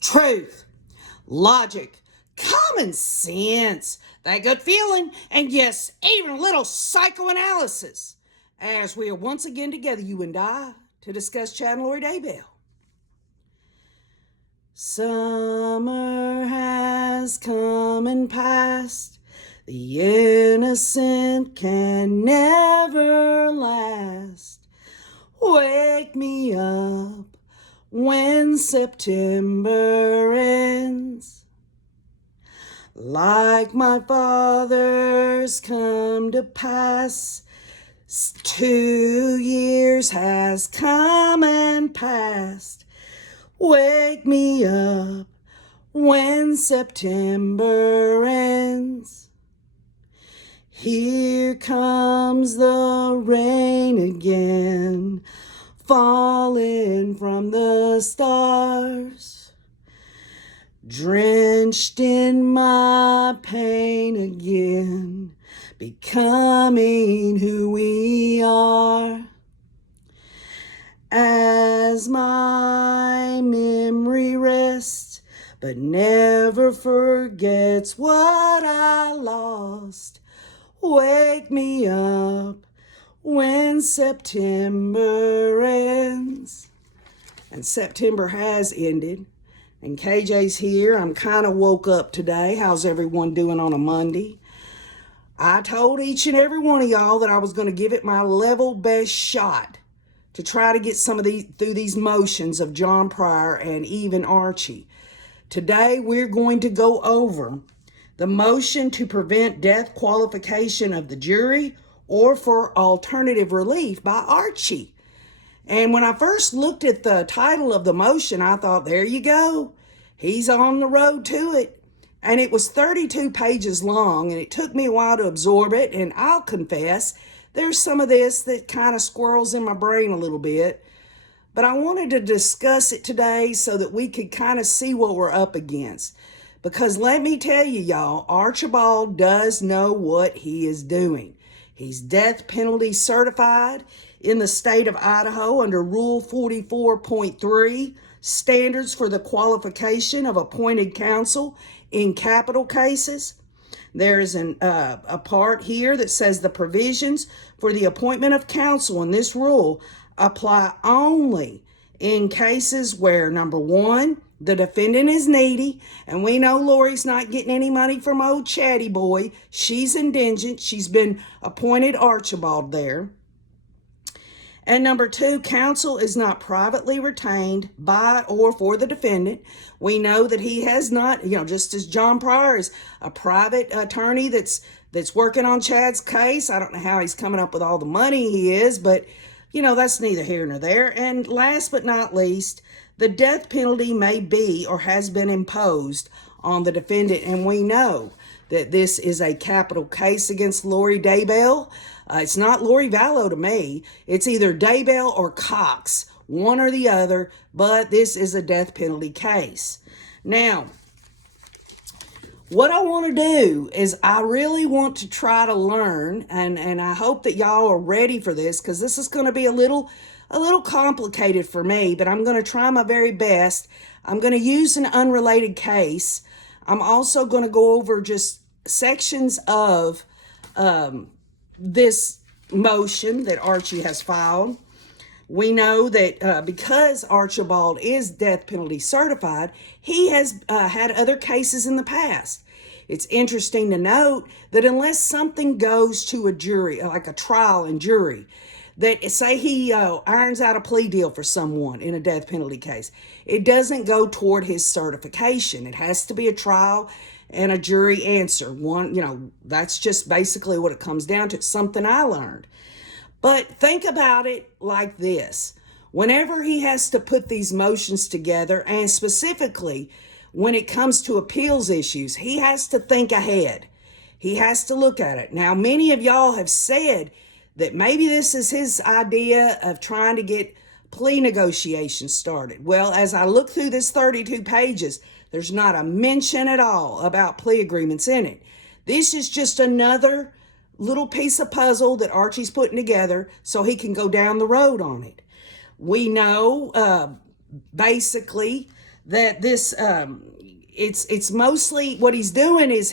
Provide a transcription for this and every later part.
truth, logic, common sense, that good feeling, and yes, even a little psychoanalysis, as we are once again together, you and I, to discuss Chad and Lori Daybell. Summer has come and passed. The innocent can never last. Wake me up when September ends. Like my father's come to pass, 2 years has come and passed. Wake me up when September ends. Here comes the rain again, falling from the stars, drenched in my pain again, becoming who we are. As my memory rests, but never forgets what I lost, wake me up when September ends. And September has ended, and KJ's here. I'm kind of woke up today. How's everyone doing on a Monday? I told each and every one of y'all that I was going to give it my level best shot to try to get some of these through these motions of John Pryor and even Archie. Today we're going to go over the motion to prevent death qualification of the jury or for alternative relief by Archie. And when I first looked at the title of the motion, I thought, there you go. He's on the road to it. And it was 32 pages long, and it took me a while to absorb it. And I'll confess, there's some of this that kind of squirrels in my brain a little bit. But I wanted to discuss it today so that we could kind of see what we're up against. Because let me tell you, y'all, Archibald does know what he is doing. He's death penalty certified in the state of Idaho under Rule 44.3, standards for the qualification of appointed counsel in capital cases. There is a part here that says the provisions for the appointment of counsel in this rule apply only in cases where, number one, the defendant is needy, and we know Lori's not getting any money from old Chatty Boy. She's indigent. She's been appointed Archibald there. And number two, counsel is not privately retained by or for the defendant. We know that he has not, just as John Pryor is a private attorney that's working on Chad's case. I don't know how he's coming up with all the money he is, but, that's neither here nor there. And last but not least, the death penalty may be or has been imposed on the defendant. And we know that this is a capital case against Lori Daybell. It's not Lori Vallow to me. It's either Daybell or Cox, one or the other, but this is a death penalty case. Now, what I want to do is I really want to try to learn, and I hope that y'all are ready for this, because this is going to be a little complicated for me, but I'm going to try my very best. I'm going to use an unrelated case. I'm also going to go over just sections of this motion that Archie has filed. We know that because Archibald is death penalty certified, he has had other cases in the past. It's interesting to note that unless something goes to a jury, like a trial and jury, that say he irons out a plea deal for someone in a death penalty case, it doesn't go toward his certification. It has to be a trial and a jury answer. That's just basically what it comes down to. It's something I learned. But think about it like this. Whenever he has to put these motions together, and specifically when it comes to appeals issues, he has to think ahead. He has to look at it. Now, many of y'all have said that maybe this is his idea of trying to get plea negotiations started. Well, as I look through this 32 pages, there's not a mention at all about plea agreements in it. This is just another little piece of puzzle that Archie's putting together so he can go down the road on it. We know, basically, that this it's mostly what he's doing is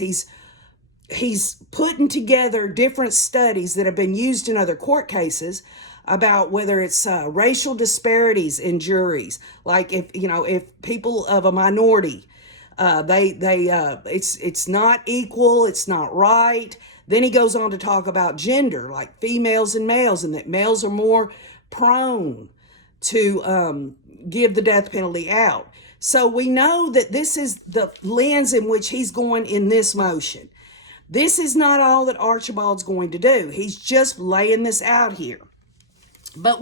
he's putting together different studies that have been used in other court cases about whether it's racial disparities in juries, like if people of a minority, it's not equal, it's not right. Then he goes on to talk about gender, like females and males, and that males are more prone to give the death penalty out. So we know that this is the lens in which he's going in this motion. This is not all that Archibald's going to do. He's just laying this out here. But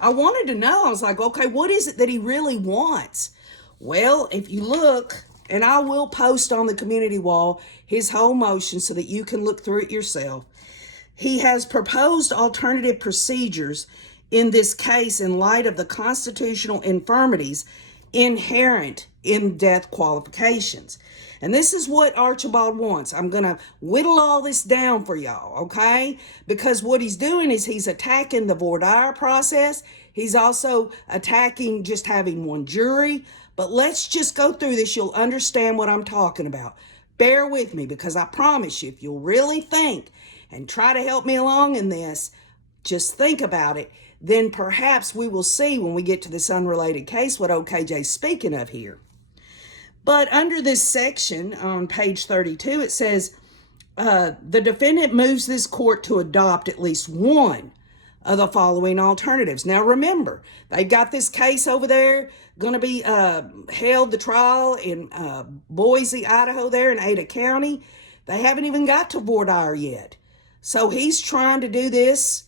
I wanted to know, I was like, okay, what is it that he really wants? Well, if you look, and I will post on the community wall his whole motion so that you can look through it yourself. He has proposed alternative procedures in this case in light of the constitutional infirmities inherent in death qualifications. And this is what Archibald wants. I'm going to whittle all this down for y'all, okay? Because what he's doing is he's attacking the voir dire process. He's also attacking just having one jury. But let's just go through this. You'll understand what I'm talking about. Bear with me, because I promise you, if you'll really think and try to help me along in this, just think about it, then perhaps we will see when we get to this unrelated case what OKJ's speaking of here. But under this section on page 32, it says, the defendant moves this court to adopt at least one of the following alternatives. Now remember, they've got this case over there, going to be held the trial in Boise, Idaho there in Ada County. They haven't even got to voir dire yet. So he's trying to do this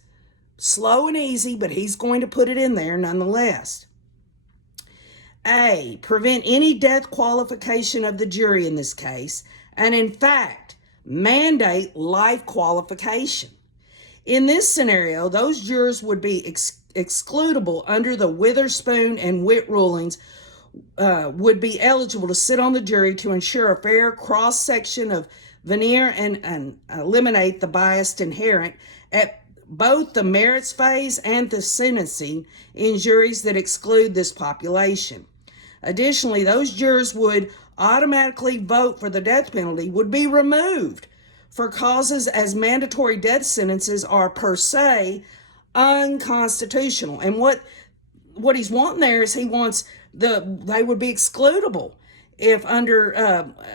slow and easy, but he's going to put it in there nonetheless. A, prevent any death qualification of the jury in this case, and in fact, mandate life qualification. In this scenario, those jurors would be excludable under the Witherspoon and Witt rulings, would be eligible to sit on the jury to ensure a fair cross-section of veneer and eliminate the bias inherent at both the merits phase and the sentencing in juries that exclude this population. Additionally, those jurors would automatically vote for the death penalty would be removed for causes as mandatory death sentences are per se unconstitutional. And what he's wanting there is he wants they would be excludable if under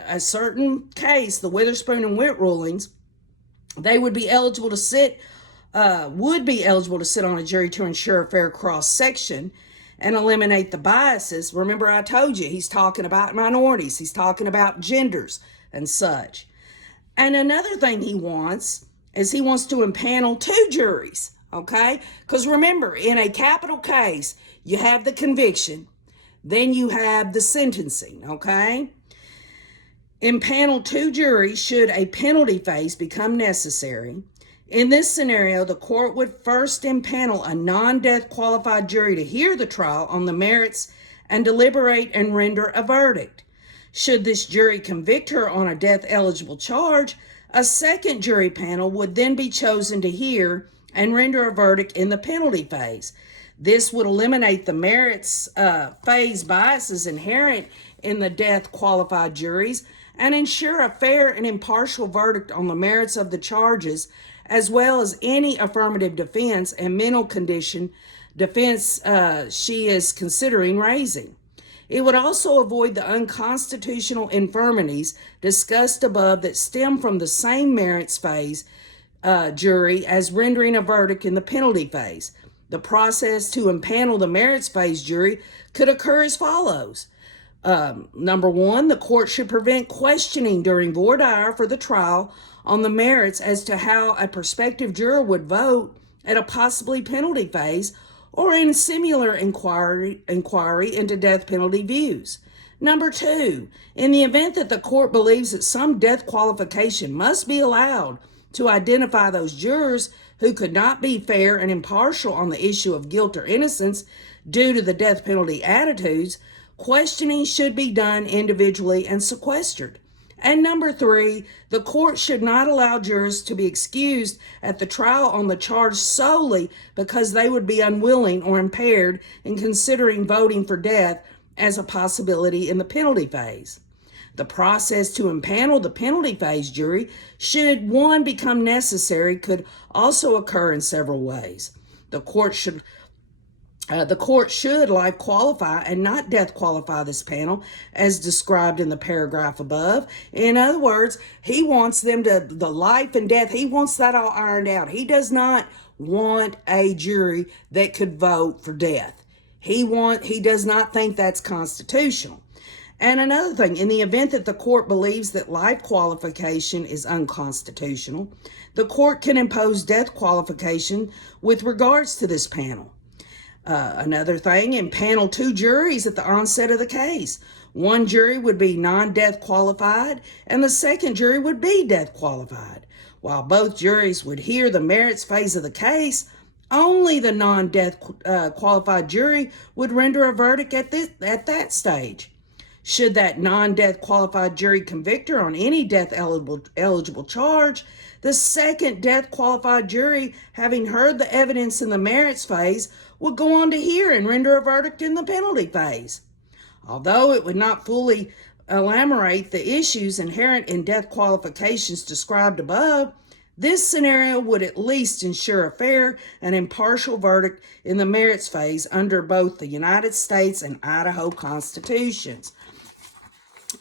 a certain case, the Witherspoon and Witt rulings, they would be eligible to sit on a jury to ensure a fair cross-section and eliminate the biases. Remember, I told you, he's talking about minorities. He's talking about genders and such. And another thing he wants is he wants to impanel two juries, okay? Because remember, in a capital case, you have the conviction, then you have the sentencing, okay? Impanel two juries should a penalty phase become necessary. In this scenario, the court would first impanel a non-death qualified jury to hear the trial on the merits and deliberate and render a verdict. Should this jury convict her on a death-eligible charge, a second jury panel would then be chosen to hear and render a verdict in the penalty phase. This would eliminate the merits phase biases inherent in the death-qualified juries and ensure a fair and impartial verdict on the merits of the charges, as well as any affirmative defense and mental condition defense she is considering raising. It would also avoid the unconstitutional infirmities discussed above that stem from the same merits phase jury as rendering a verdict in the penalty phase. The process to impanel the merits phase jury could occur as follows. Number one, the court should prevent questioning during voir dire for the trial on the merits as to how a prospective juror would vote at a possibly penalty phase or in similar inquiry into death penalty views. Number two, in the event that the court believes that some death qualification must be allowed to identify those jurors who could not be fair and impartial on the issue of guilt or innocence due to the death penalty attitudes, questioning should be done individually and sequestered. And number three, the court should not allow jurors to be excused at the trial on the charge solely because they would be unwilling or impaired in considering voting for death as a possibility in the penalty phase. The process to impanel the penalty phase jury, should one become necessary, could also occur in several ways. The court should life qualify and not death qualify this panel as described in the paragraph above. In other words, he wants them to, the life and death, he wants that all ironed out. He does not want a jury that could vote for death. He does not think that's constitutional. And another thing, in the event that the court believes that life qualification is unconstitutional, the court can impose death qualification with regards to this panel. Another thing, impanel 2 juries at the onset of the case. One jury would be non-death qualified, and the second jury would be death qualified. While both juries would hear the merits phase of the case, only the non-death qualified jury would render a verdict at that stage. Should that non-death qualified jury convict her on any death eligible charge, the second death qualified jury, having heard the evidence in the merits phase, would go on to hear and render a verdict in the penalty phase. Although it would not fully elaborate the issues inherent in death qualifications described above, this scenario would at least ensure a fair and impartial verdict in the merits phase under both the United States and Idaho constitutions.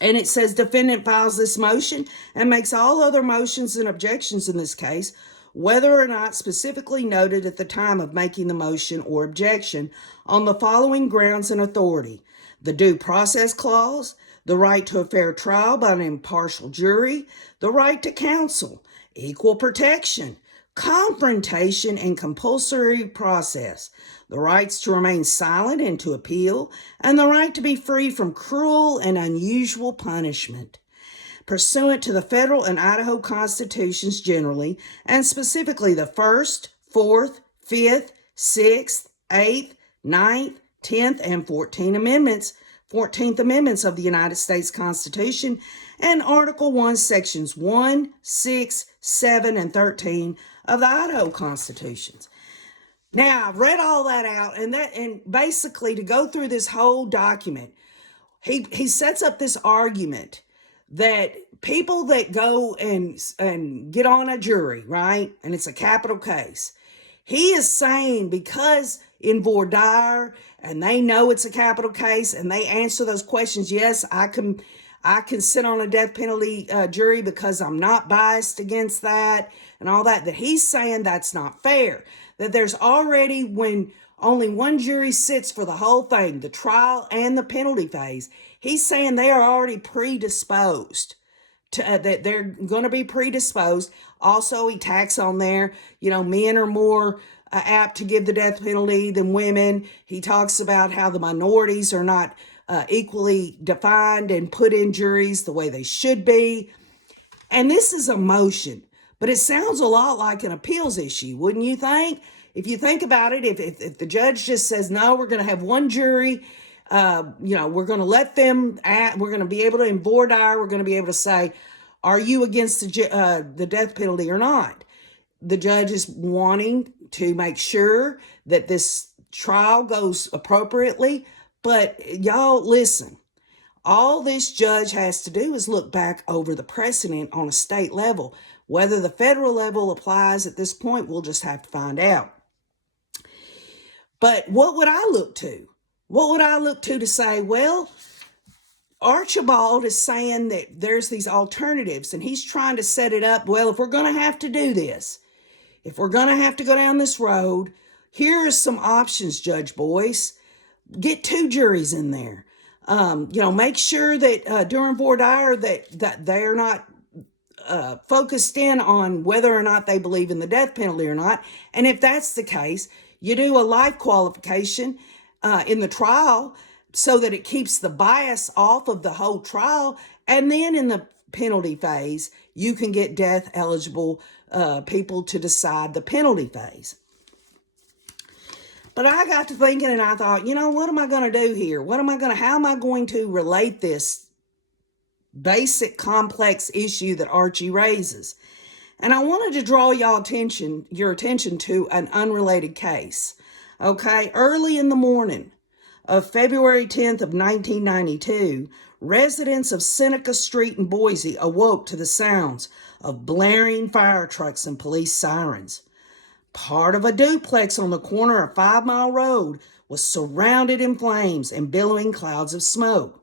And it says defendant files this motion and makes all other motions and objections in this case, whether or not specifically noted at the time of making the motion or objection, on the following grounds and authority: the due process clause, the right to a fair trial by an impartial jury, the right to counsel, equal protection, confrontation and compulsory process, the rights to remain silent and to appeal, and the right to be free from cruel and unusual punishment. Pursuant to the federal and Idaho constitutions generally, and specifically the 1st, 4th, 5th, 6th, 8th, 9th, 10th, and 14th Amendments of the United States Constitution, and Article 1, Sections 1, 6, 7, and 13 of the Idaho Constitutions. Now, I've read all that out, and basically to go through this whole document, he sets up this argument that people that go and get on a jury, right, and it's a capital case, he is saying because in voir dire and they know it's a capital case and they answer those questions, yes, I can sit on a death penalty jury because I'm not biased against that and all that he's saying that's not fair. That there's already, when only one jury sits for the whole thing, the trial and the penalty phase, he's saying they are already predisposed to that they're going to be predisposed. Also, he tacks on there, men are more apt to give the death penalty than women. He talks about how the minorities are not equally defined and put in juries the way they should be. And this is a motion, but it sounds a lot like an appeals issue, wouldn't you think? If you think about it, if the judge just says, no, we're going to have one jury, we're going to let them we're going to be able to in voir dire, we're going to be able to say, are you against the death penalty or not? The judge is wanting to make sure that this trial goes appropriately. But y'all, listen, all this judge has to do is look back over the precedent on a state level. Whether the federal level applies at this point, we'll just have to find out. But what would I look to? What would I look to say, well, Archibald is saying that there's these alternatives and he's trying to set it up. Well, if we're going to have to do this, if we're going to have to go down this road, here are some options, Judge Boyce. Get 2 juries in there. Make sure that during voir dire that they're not focused in on whether or not they believe in the death penalty or not. And if that's the case, you do a life qualification in the trial so that it keeps the bias off of the whole trial. And then in the penalty phase, you can get death eligible people to decide the penalty phase. But I got to thinking and I thought, what am I going to do here? How am I going to relate this basic complex issue that Archie raises? And I wanted to draw your attention to an unrelated case. Okay, early in the morning, of February 10th of 1992, residents of Seneca Street in Boise awoke to the sounds of blaring fire trucks and police sirens. Part of a duplex on the corner of 5 Mile Road was surrounded in flames and billowing clouds of smoke.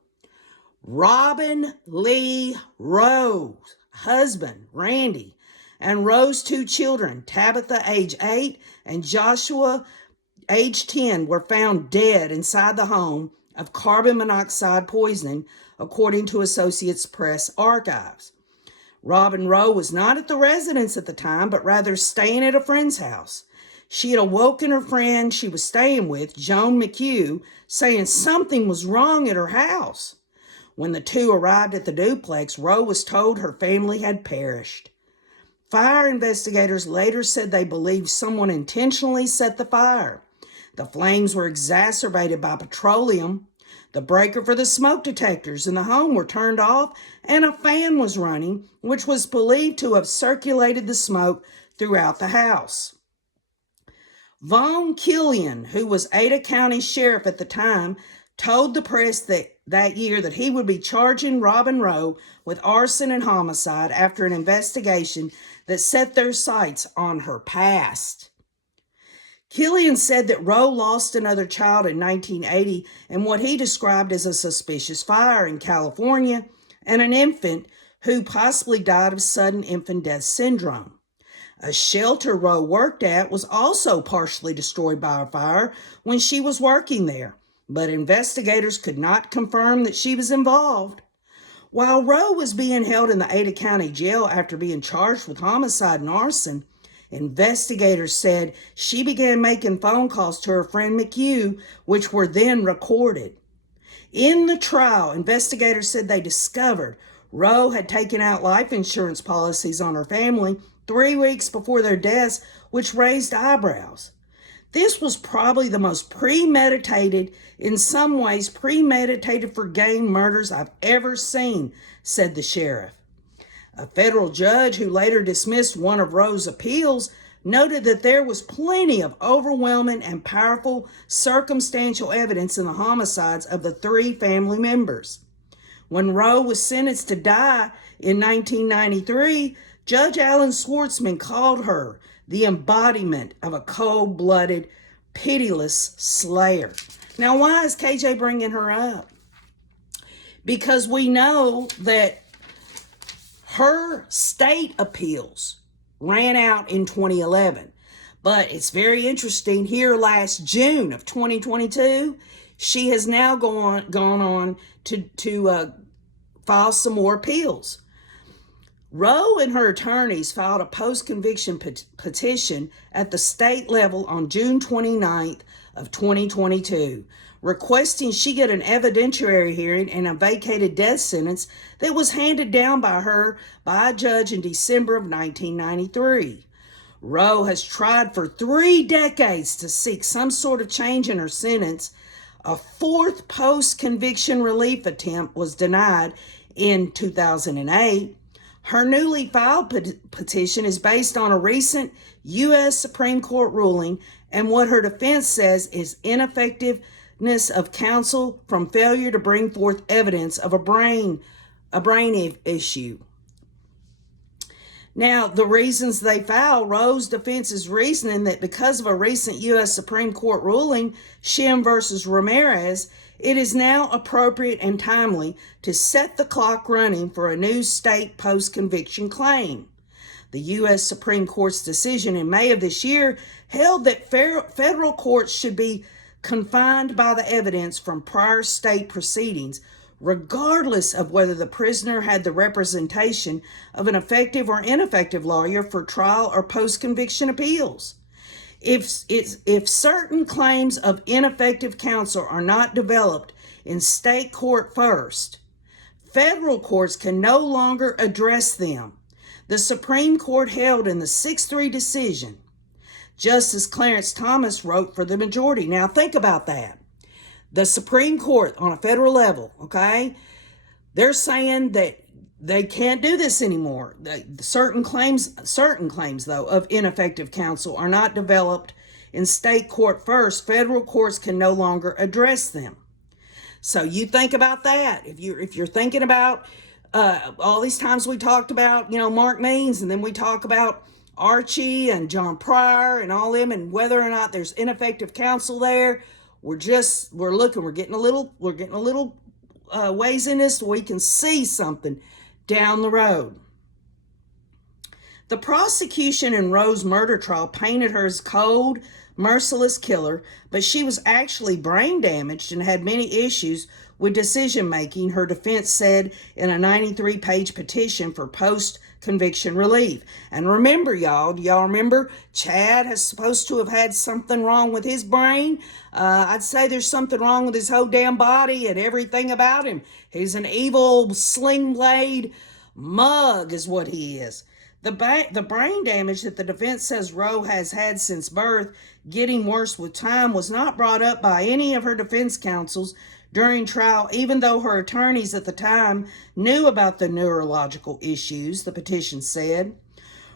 Robin Lee Rowe, husband, Randy, and Rowe's 2 children, Tabitha, age 8, and Joshua, age 10, were found dead inside the home of carbon monoxide poisoning, according to Associated Press archives. Robin Rowe was not at the residence at the time, but rather staying at a friend's house. She had awoken her friend she was staying with, Joan McHugh, saying something was wrong at her house. When the two arrived at the duplex, Rowe was told her family had perished. Fire investigators later said they believed someone intentionally set the fire. The flames were exacerbated by petroleum. The breaker for the smoke detectors in the home were turned off, and a fan was running, which was believed to have circulated the smoke throughout the house. Vaughn Killian, who was Ada County Sheriff at the time, told the press that year that he would be charging Robin Rowe with arson and homicide after an investigation that set their sights on her past. Killian said that Rowe lost another child in 1980 in what he described as a suspicious fire in California, and an infant who possibly died of sudden infant death syndrome. A shelter Rowe worked at was also partially destroyed by a fire when she was working there, but investigators could not confirm that she was involved. While Rowe was being held in the Ada County Jail after being charged with homicide and arson, investigators said she began making phone calls to her friend McHugh, which were then recorded. In the trial, investigators said they discovered Rowe had taken out life insurance policies on her family 3 weeks before their deaths, which raised eyebrows. This was probably the most premeditated, in some ways premeditated for gain murders I've ever seen, said the sheriff. A federal judge who later dismissed one of Rowe's appeals noted that there was plenty of overwhelming and powerful circumstantial evidence in the homicides of the 3 family members. When Rowe was sentenced to die in 1993, Judge Alan Schwartzman called her the embodiment of a cold-blooded, pitiless slayer. Now, why is KJ bringing her up? Because we know that her state appeals ran out in 2011. But it's very interesting. Here last June of 2022, she has now gone on to file some more appeals. Rowe and her attorneys filed a post-conviction petition at the state level on June 29th of 2022, requesting she get an evidentiary hearing and a vacated death sentence that was handed down by her by a judge in December of 1993. Rowe has tried for 3 decades to seek some sort of change in her sentence. A 4th post-conviction relief attempt was denied in 2008. Her newly filed petition is based on a recent U.S. Supreme Court ruling and what her defense says is ineffectiveness of counsel from failure to bring forth evidence of a brain issue. Now, the reasons they filed, Rowe's defense is reasoning that because of a recent U.S. Supreme Court ruling, Shem versus Ramirez, it is now appropriate and timely to set the clock running for a new state post-conviction claim. The U.S. Supreme Court's decision in May of this year held that federal courts should be confined by the evidence from prior state proceedings, regardless of whether the prisoner had the representation of an effective or ineffective lawyer for trial or post-conviction appeals. If certain claims of ineffective counsel are not developed in state court first, federal courts can no longer address them. The Supreme Court held in the 6-3 decision. Justice Clarence Thomas wrote for the majority. Now think about that. The Supreme Court on a federal level, okay, they're saying that they can't do this anymore. Certain claims though of ineffective counsel are not developed in state court first, federal courts can no longer address them. So you think about that. If you're thinking about all these times we talked about, Mark Means, and then we talk about Archie and John Pryor and all them, and whether or not there's ineffective counsel there, we're getting a little ways in this so we can see something down the road. The prosecution in Roe's murder trial painted her as cold, merciless killer, but she was actually brain damaged and had many issues with decision making, her defense said in a 93-page petition for post-conviction relief. And remember, y'all remember Chad is supposed to have had something wrong with his brain? I'd say there's something wrong with his whole damn body and everything about him. He's an evil sling blade mug is what he is. The brain damage that the defense says Roe has had since birth, getting worse with time, was not brought up by any of her defense counsels during trial, even though her attorneys at the time knew about the neurological issues, the petition said.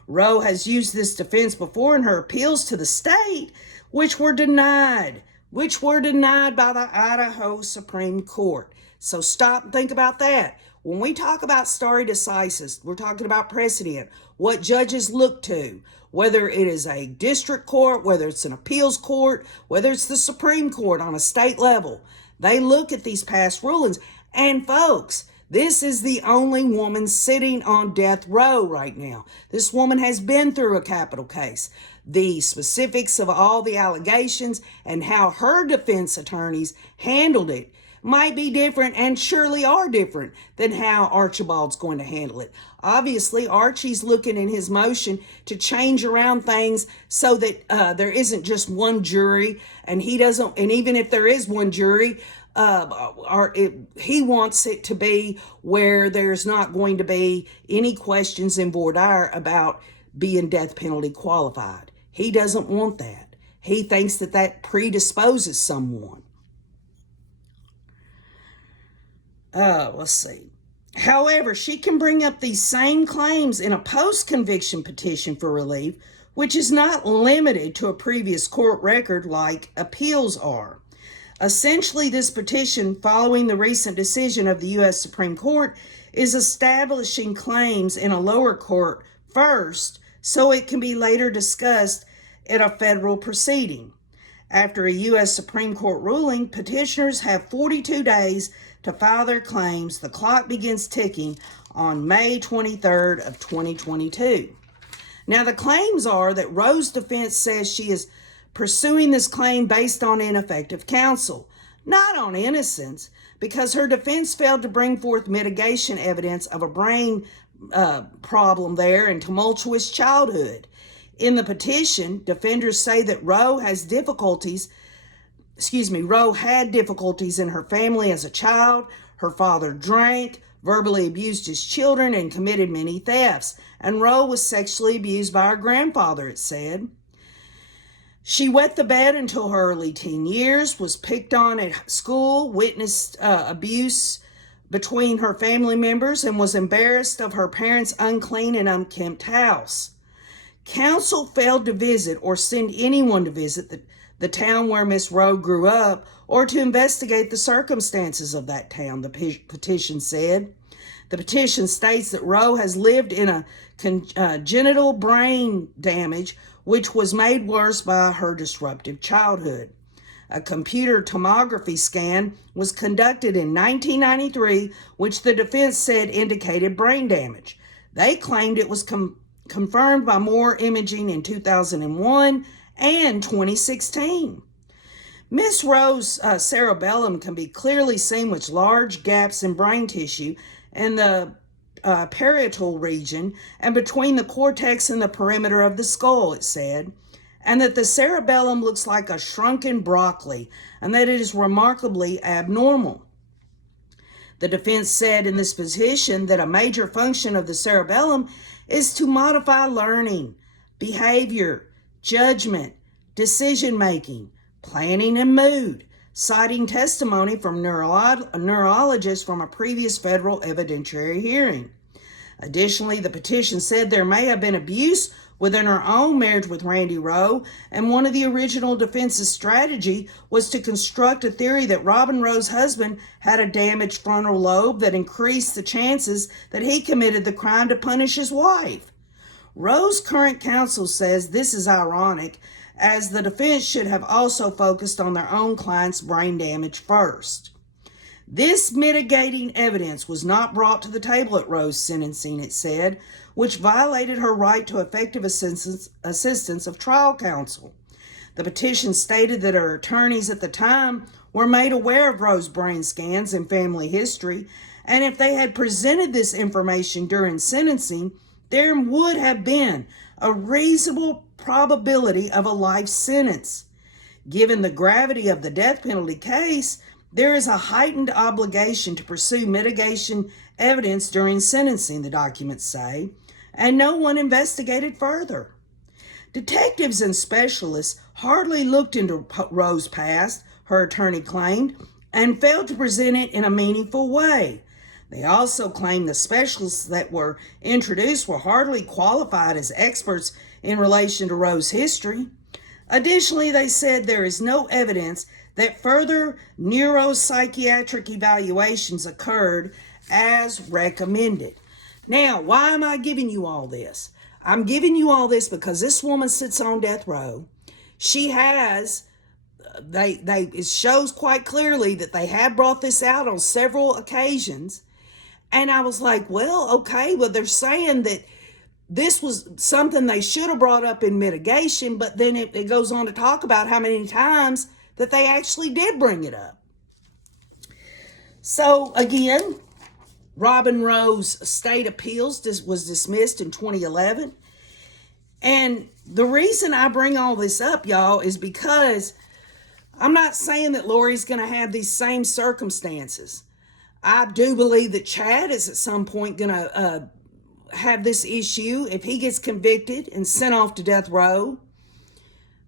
Roe has used this defense before in her appeals to the state, which were denied by the Idaho Supreme Court. So stop and think about that. When we talk about stare decisis, we're talking about precedent, what judges look to, whether it is a district court, whether it's an appeals court, whether it's the Supreme Court on a state level. They look at these past rulings. And folks, this is the only woman sitting on death row right now. This woman has been through a capital case. The specifics of all the allegations and how her defense attorneys handled it might be different, and surely are different, than how Archibald's going to handle it. Obviously, Archie's looking in his motion to change around things so that there isn't just one jury, and even if there is one jury, he wants it to be where there's not going to be any questions in voir dire about being death penalty qualified. He doesn't want that. He thinks that predisposes someone. Let's see. However, she can bring up these same claims in a post-conviction petition for relief, which is not limited to a previous court record like appeals are. Essentially, this petition, following the recent decision of the U.S. Supreme Court, is establishing claims in a lower court first, so it can be later discussed in a federal proceeding. After a U.S. Supreme Court ruling, petitioners have 42 days to file their claims. The clock begins ticking on May 23rd of 2022. Now, the claims are that Roe's defense says she is pursuing this claim based on ineffective counsel, not on innocence, because her defense failed to bring forth mitigation evidence of a brain problem there and tumultuous childhood. In the petition, defenders say that Roe had difficulties in her family as a child. Her father drank, verbally abused his children, and committed many thefts. And Roe was sexually abused by her grandfather, it said. She wet the bed until her early teen years, was picked on at school, witnessed abuse between her family members, and was embarrassed of her parents' unclean and unkempt house. Counsel failed to visit or send anyone to visit the town where Miss Roe grew up, or to investigate the circumstances of that town, the petition said. The petition states that Roe has lived in a congenital brain damage, which was made worse by her disruptive childhood. A computer tomography scan was conducted in 1993, which the defense said indicated brain damage. They claimed it was confirmed by more imaging in 2001 and 2016. Miss Roe's cerebellum can be clearly seen with large gaps in brain tissue in the parietal region and between the cortex and the perimeter of the skull, it said, and that the cerebellum looks like a shrunken broccoli and that it is remarkably abnormal. The defense said in this petition that a major function of the cerebellum is to modify learning, behavior, judgment, decision-making, planning, and mood, citing testimony from neurologists from a previous federal evidentiary hearing. Additionally, the petition said there may have been abuse within her own marriage with Randy Rowe, and one of the original defense's strategy was to construct a theory that Robin Rowe's husband had a damaged frontal lobe that increased the chances that he committed the crime to punish his wife. Rowe's current counsel says this is ironic, as the defense should have also focused on their own client's brain damage first. This mitigating evidence was not brought to the table at Rowe's sentencing, it said, which violated her right to effective assistance of trial counsel. The petition stated that her attorneys at the time were made aware of Rowe's brain scans and family history, and if they had presented this information during sentencing, there would have been a reasonable probability of a life sentence. Given the gravity of the death penalty case, there is a heightened obligation to pursue mitigation evidence during sentencing, the documents say, and no one investigated further. Detectives and specialists hardly looked into Rowe's past, her attorney claimed, and failed to present it in a meaningful way. They also claimed the specialists that were introduced were hardly qualified as experts in relation to Rowe's history. Additionally, they said there is no evidence that further neuropsychiatric evaluations occurred as recommended. Now, why am I giving you all this? I'm giving you all this because this woman sits on death row. She has, it shows quite clearly that they have brought this out on several occasions. And I was like, well, okay, well, they're saying that this was something they should have brought up in mitigation, but then it goes on to talk about how many times that they actually did bring it up. So again, Robin Rowe's state appeals was dismissed in 2011. And the reason I bring all this up, y'all, is because I'm not saying that Lori's going to have these same circumstances. I do believe that Chad is at some point going to have this issue. If he gets convicted and sent off to death row,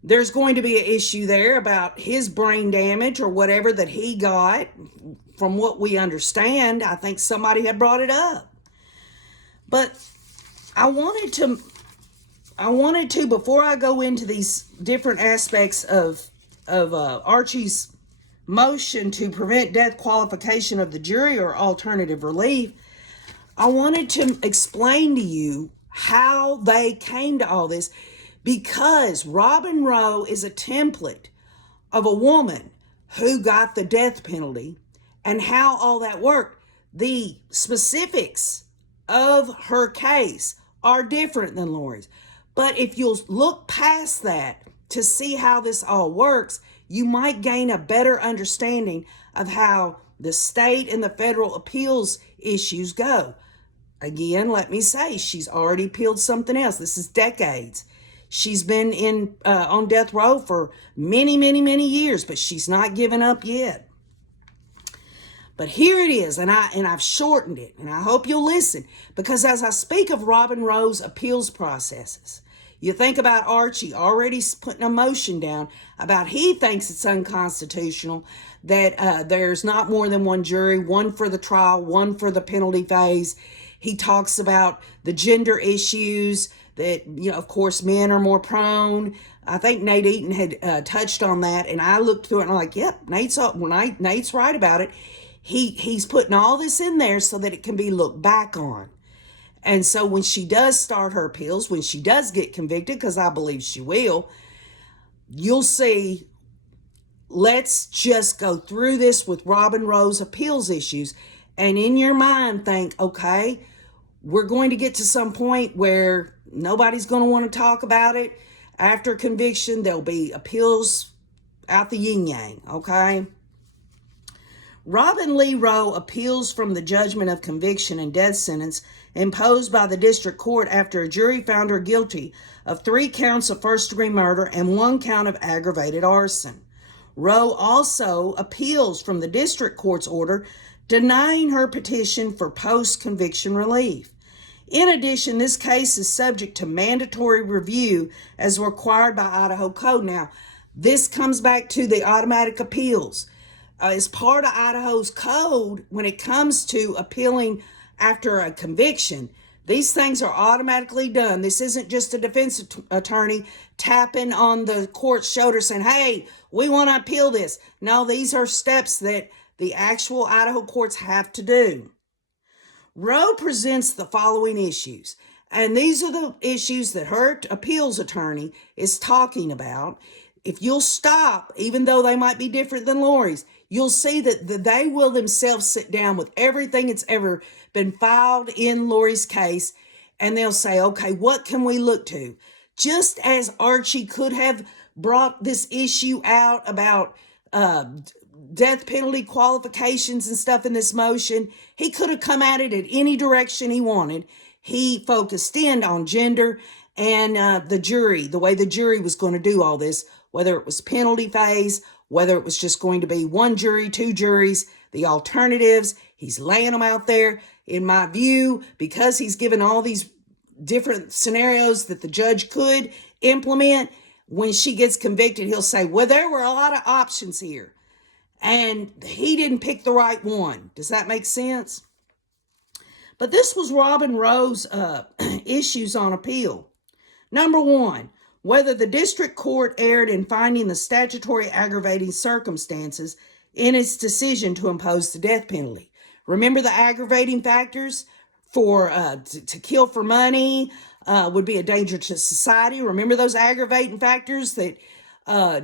there's going to be an issue there about his brain damage or whatever that he got. From what we understand, I think somebody had brought it up. But I wanted to, before I go into these different aspects of Archie's motion to prevent death qualification of the jury or alternative relief, I wanted to explain to you how they came to all this, because Robin Rowe is a template of a woman who got the death penalty and how all that worked. The specifics of her case are different than Lori's. But if you'll look past that to see how this all works, you might gain a better understanding of how the state and the federal appeals issues go. Again, let me say, she's already appealed something else. This is decades. She's been on death row for many, many, many years, but she's not given up yet. But here it is, and I've shortened it, and I hope you'll listen, because as I speak of Robin Rowe's appeals processes, you think about Archie already putting a motion down about he thinks it's unconstitutional that there's not more than one jury, one for the trial, one for the penalty phase. He talks about the gender issues that, of course, men are more prone. I think Nate Eaton had touched on that, and I looked through it and I'm like, yep, Nate's right about it. He's putting all this in there so that it can be looked back on. And so when she does start her appeals, when she does get convicted, because I believe she will, you'll see, let's just go through this with Robin Rowe's appeals issues. And in your mind think, okay, we're going to get to some point where nobody's going to want to talk about it. After conviction, there'll be appeals out the yin-yang, okay? Robin Lee Rowe appeals from the judgment of conviction and death sentence imposed by the district court after a jury found her guilty of 3 counts of first-degree murder and 1 count of aggravated arson. Rowe also appeals from the district court's order denying her petition for post-conviction relief. In addition, this case is subject to mandatory review as required by Idaho Code. Now, this comes back to the automatic appeals. As part of Idaho's code, when it comes to appealing after a conviction, These things are automatically done. This isn't just a defense attorney tapping on the court's shoulder saying, hey, we want to appeal this. No, these are steps that the actual Idaho courts have to do. Roe presents the following issues, and these are the issues that her appeals attorney is talking about. If you'll stop, even though they might be different than Lori's, you'll see that they will themselves sit down with everything that's ever been filed in Lori's case, and they'll say, okay, what can we look to? Just as Archie could have brought this issue out about death penalty qualifications and stuff in this motion, he could have come at it in any direction he wanted. He focused in on gender and the jury, the way the jury was going to do all this, whether it was penalty phase, whether it was just going to be one jury, two juries, the alternatives. He's laying them out there. In my view, because he's given all these different scenarios that the judge could implement, when she gets convicted, he'll say, well, there were a lot of options here, and he didn't pick the right one. Does that make sense? But this was Robin Roe's issues on appeal. Number one, whether the district court erred in finding the statutory aggravating circumstances in its decision to impose the death penalty. Remember the aggravating factors for to kill for money would be a danger to society. Remember those aggravating factors that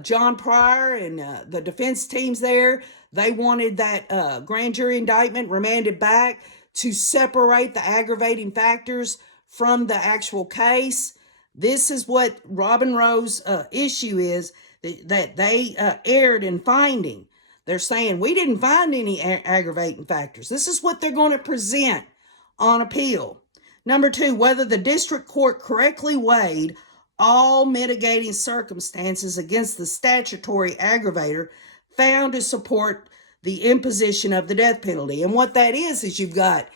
John Pryor and the defense teams there, they wanted that grand jury indictment remanded back to separate the aggravating factors from the actual case. This is what Robin Roe's issue is, that they erred in finding. They're saying, we didn't find any aggravating factors. This is what they're going to present on appeal. Number two, whether the district court correctly weighed all mitigating circumstances against the statutory aggravator found to support the imposition of the death penalty. And what that is you've got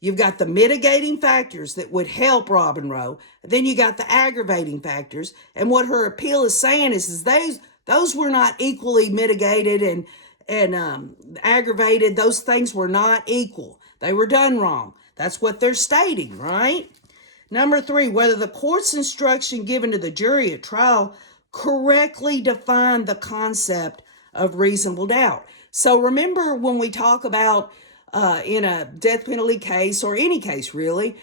the mitigating factors that would help Robin Roe. Then you got the aggravating factors. And what her appeal is saying is those were not equally mitigated and aggravated. Those things were not equal. They were done wrong. That's what they're stating, right? Number three, whether the court's instruction given to the jury at trial correctly defined the concept of reasonable doubt. So remember when we talk about in a death penalty case, or any case really,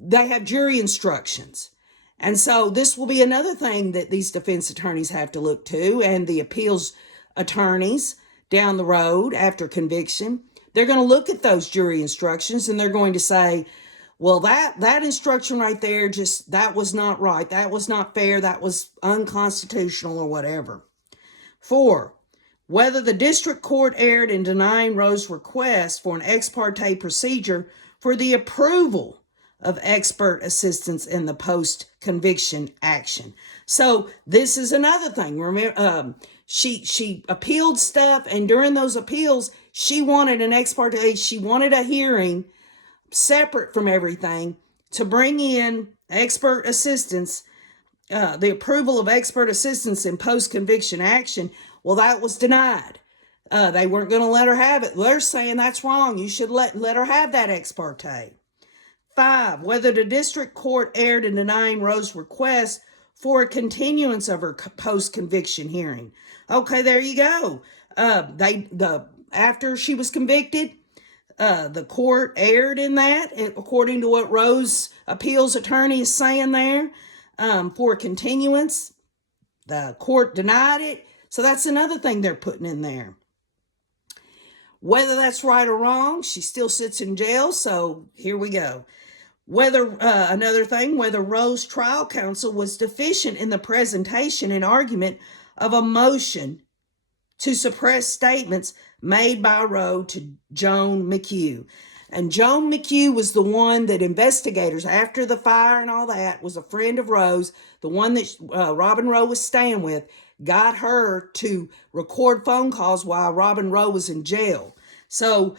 they have jury instructions. And so this will be another thing that these defense attorneys have to look to, and the appeals attorneys down the road after conviction. They're going to look at those jury instructions and they're going to say, well, that instruction right there, that was not right. That was not fair. That was unconstitutional or whatever. 4, whether the district court erred in denying Roe's request for an ex parte procedure for the approval of expert assistance in the post-conviction action. So this is another thing. Remember, she appealed stuff, and during those appeals, she wanted an ex parte. She wanted a hearing separate from everything to bring in expert assistance, the approval of expert assistance in post-conviction action. Well, that was denied. They weren't going to let her have it. They're saying that's wrong. You should let her have that ex parte. 5, whether the district court erred in denying Roe's request for a continuance of her post-conviction hearing. Okay, there you go. After she was convicted, the court erred in that, according to what Roe's appeals attorney is saying there, for continuance. The court denied it. So that's another thing they're putting in there. Whether that's right or wrong, she still sits in jail. So here we go. Another thing, whether Roe's trial counsel was deficient in the presentation and argument of a motion to suppress statements made by Roe to Joan McHugh. And Joan McHugh was the one that investigators, after the fire and all that, was a friend of Roe's, the one that Robin Roe was staying with, got her to record phone calls while Robin Roe was in jail. So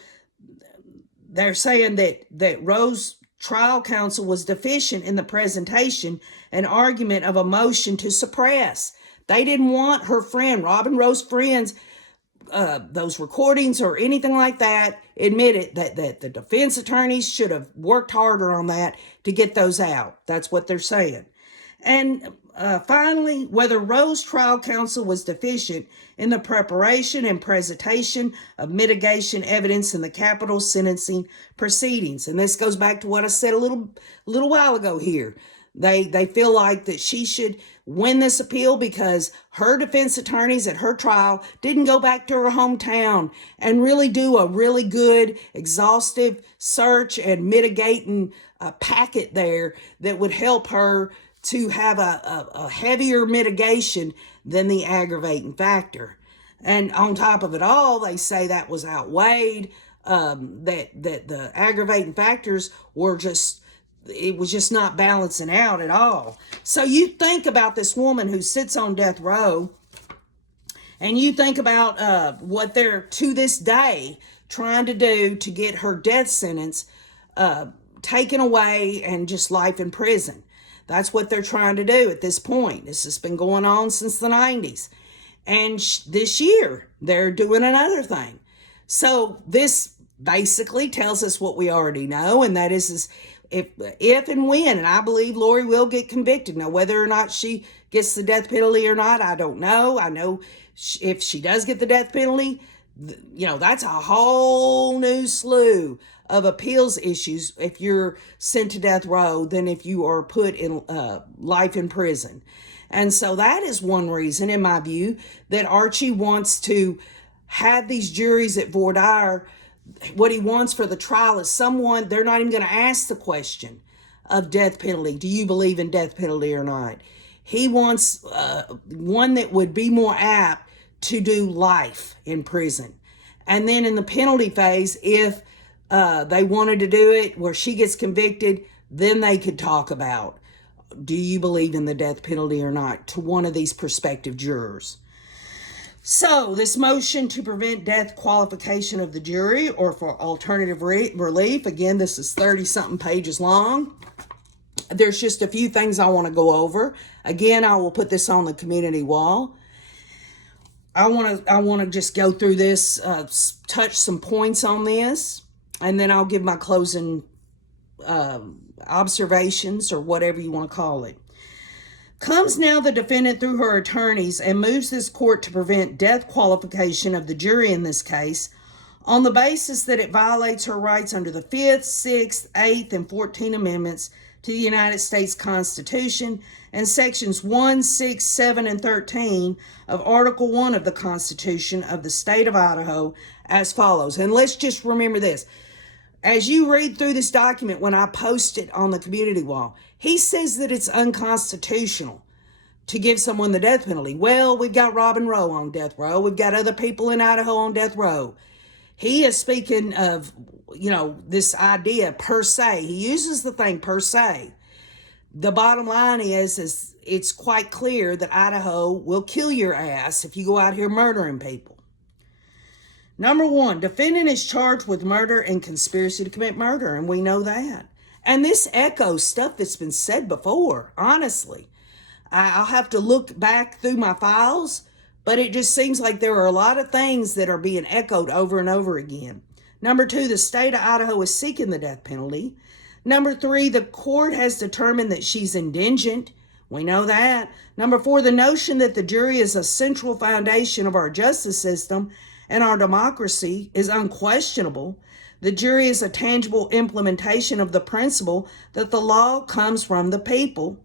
they're saying that Roe's trial counsel was deficient in the presentation and argument of a motion to suppress. They didn't want her friend, Robin Roe's friends, those recordings or anything like that, admitted that the defense attorneys should have worked harder on that to get those out. That's what they're saying. And finally, whether Roe's trial counsel was deficient in the preparation and presentation of mitigation evidence in the capital sentencing proceedings. And this goes back to what I said a little while ago here. They feel like that she should win this appeal because her defense attorneys at her trial didn't go back to her hometown and really do a really good, exhaustive search and mitigating packet there that would help her to have a heavier mitigation than the aggravating factor. And on top of it all, they say that was outweighed, that the aggravating factors were it was just not balancing out at all. So you think about this woman who sits on death row, and you think about what they're to this day trying to do to get her death sentence taken away and just life in prison. That's what they're trying to do at this point. This has been going on since the 90s. And this year, they're doing another thing. So this basically tells us what we already know, and that is if and when, and I believe Lori will get convicted. Now, whether or not she gets the death penalty or not, I don't know. I know if she does get the death penalty, that's a whole new slew of appeals issues if you're sent to death row than if you are put in life in prison. And so that is one reason, in my view, that Archie wants to have these juries at voir dire. What he wants for the trial is someone, they're not even going to ask the question of death penalty. Do you believe in death penalty or not? He wants one that would be more apt to do life in prison. And then in the penalty phase, if they wanted to do it where she gets convicted, then they could talk about, do you believe in the death penalty or not, to one of these prospective jurors. So this motion to prevent death qualification of the jury or for alternative relief, again, this is 30-something pages long. There's just a few things I want to go over. Again, I will put this on the community wall. I want to just go through this, touch some points on this, and then I'll give my closing observations or whatever you want to call it. Comes now the defendant through her attorneys and moves this court to prevent death qualification of the jury in this case on the basis that it violates her rights under the 5th, 6th, 8th, and 14th Amendments to the United States Constitution and Sections 1, 6, 7, and 13 of Article 1 of the Constitution of the State of Idaho as follows. And let's just remember this. As you read through this document, when I post it on the community wall, he says that it's unconstitutional to give someone the death penalty. Well, we've got Robin Rowe on death row. We've got other people in Idaho on death row. He is speaking of, this idea per se. He uses the thing per se. The bottom line is it's quite clear that Idaho will kill your ass if you go out here murdering people. Number one, defendant is charged with murder and conspiracy to commit murder, and we know that. And this echoes stuff that's been said before, honestly. I'll have to look back through my files, but it just seems like there are a lot of things that are being echoed over and over again. Number two, the state of Idaho is seeking the death penalty. Number three, the court has determined that she's indigent. We know that. Number four, the notion that the jury is a central foundation of our justice system and our democracy is unquestionable. The jury is a tangible implementation of the principle that the law comes from the people.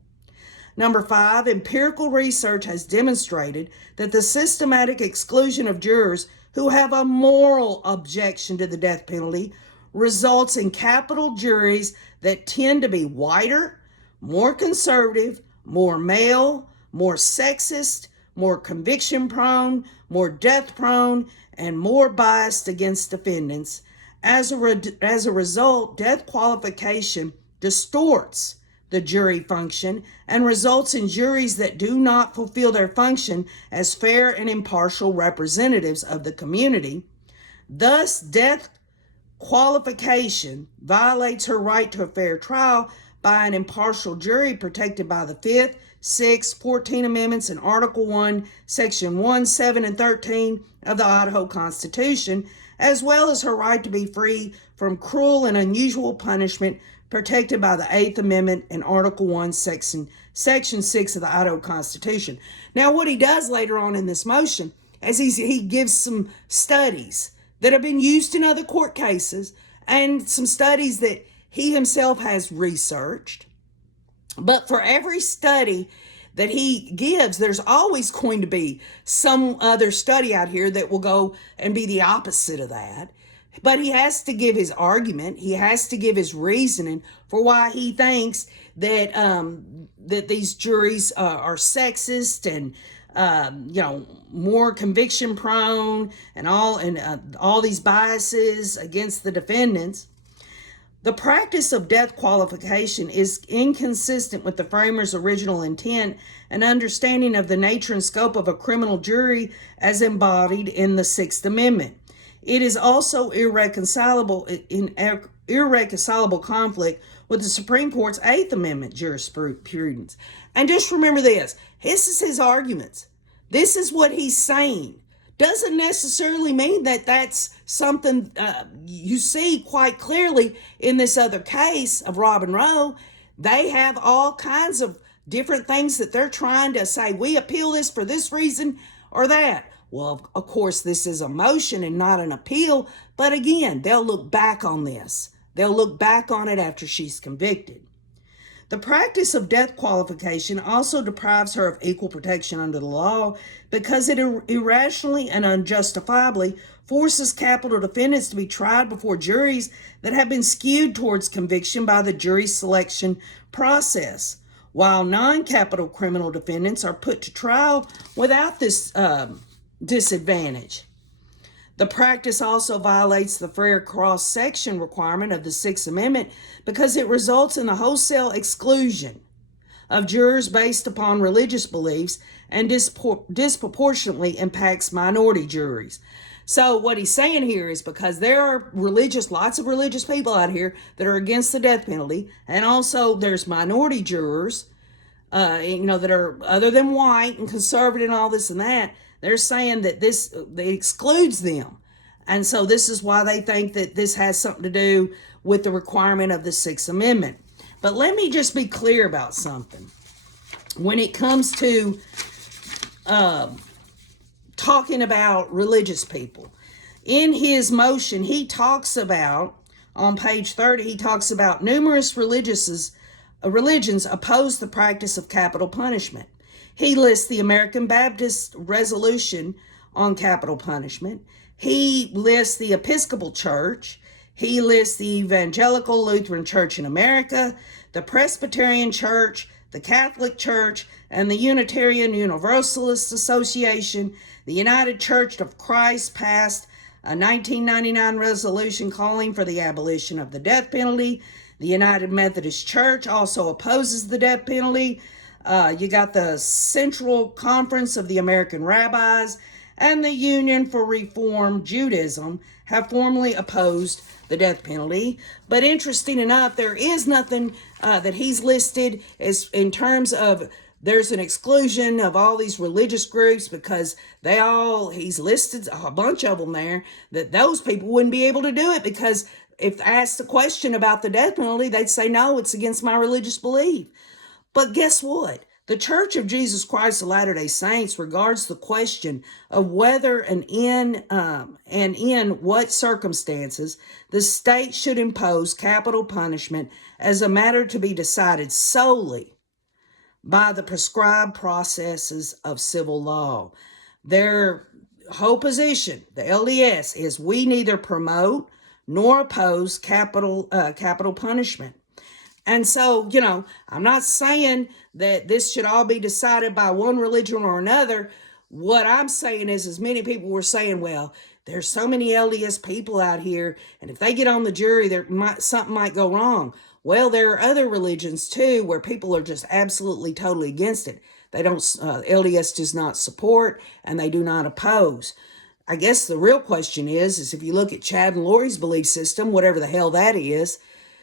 Number five, empirical research has demonstrated that the systematic exclusion of jurors who have a moral objection to the death penalty results in capital juries that tend to be whiter, more conservative, more male, more sexist, more conviction prone, more death prone, and more biased against defendants. As a result, death qualification distorts the jury function and results in juries that do not fulfill their function as fair and impartial representatives of the community. Thus, death qualification violates her right to a fair trial by an impartial jury protected by the 5th, 6, 14 amendments, and Article 1, Section 1, 7, and 13 of the Idaho Constitution, as well as her right to be free from cruel and unusual punishment protected by the 8th Amendment and Article 1, Section 6 of the Idaho Constitution. Now, what he does later on in this motion is he gives some studies that have been used in other court cases and some studies that he himself has researched. But for every study that he gives, there's always going to be some other study out here that will go and be the opposite of that. But he has to give his argument. He has to give his reasoning for why he thinks that that these juries are sexist and more conviction prone and all these biases against the defendants. The practice of death qualification is inconsistent with the framers' original intent and understanding of the nature and scope of a criminal jury as embodied in the Sixth Amendment. It is also irreconcilable conflict with the Supreme Court's Eighth Amendment jurisprudence. And just remember this. This is his arguments. This is what he's saying. Doesn't necessarily mean that that's something you see quite clearly in this other case of Robin Rowe. They have all kinds of different things that they're trying to say, we appeal this for this reason or that. Well, of course, this is a motion and not an appeal, but again, they'll look back on this. They'll look back on it after she's convicted. The practice of death qualification also deprives her of equal protection under the law because it irrationally and unjustifiably forces capital defendants to be tried before juries that have been skewed towards conviction by the jury selection process, while non-capital criminal defendants are put to trial without this disadvantage. The practice also violates the fair cross-section requirement of the Sixth Amendment because it results in the wholesale exclusion of jurors based upon religious beliefs and disproportionately impacts minority juries. So what he's saying here is because there are lots of religious people out here that are against the death penalty, and also there's minority jurors, that are other than white and conservative and all this and that. They're saying that they excludes them. And so this is why they think that this has something to do with the requirement of the Sixth Amendment. But let me just be clear about something. When it comes to talking about religious people, in his motion, he talks about, on page 30, he talks about numerous religions oppose the practice of capital punishment. He lists the American Baptist Resolution on capital punishment. He lists the Episcopal Church. He lists the Evangelical Lutheran Church in America, the Presbyterian Church, the Catholic Church, and the Unitarian Universalist Association. The United Church of Christ passed a 1999 resolution calling for the abolition of the death penalty. The United Methodist Church also opposes the death penalty. You got the Central Conference of the American Rabbis and the Union for Reform Judaism have formally opposed the death penalty. But interesting enough, there is nothing that he's listed as in terms of there's an exclusion of all these religious groups because he's listed a bunch of them there, that those people wouldn't be able to do it because if asked a question about the death penalty, they'd say, no, it's against my religious belief. But guess what? The Church of Jesus Christ of Latter-day Saints regards the question of whether and in what circumstances the state should impose capital punishment as a matter to be decided solely by the prescribed processes of civil law. Their whole position, the LDS, is we neither promote nor oppose capital punishment. And so, I'm not saying that this should all be decided by one religion or another. What I'm saying is, as many people were saying, well, there's so many LDS people out here, and if they get on the jury, something might go wrong. Well, there are other religions too where people are just absolutely, totally against it. They don't. LDS does not support, and they do not oppose. I guess the real question is if you look at Chad and Lori's belief system, whatever the hell that is,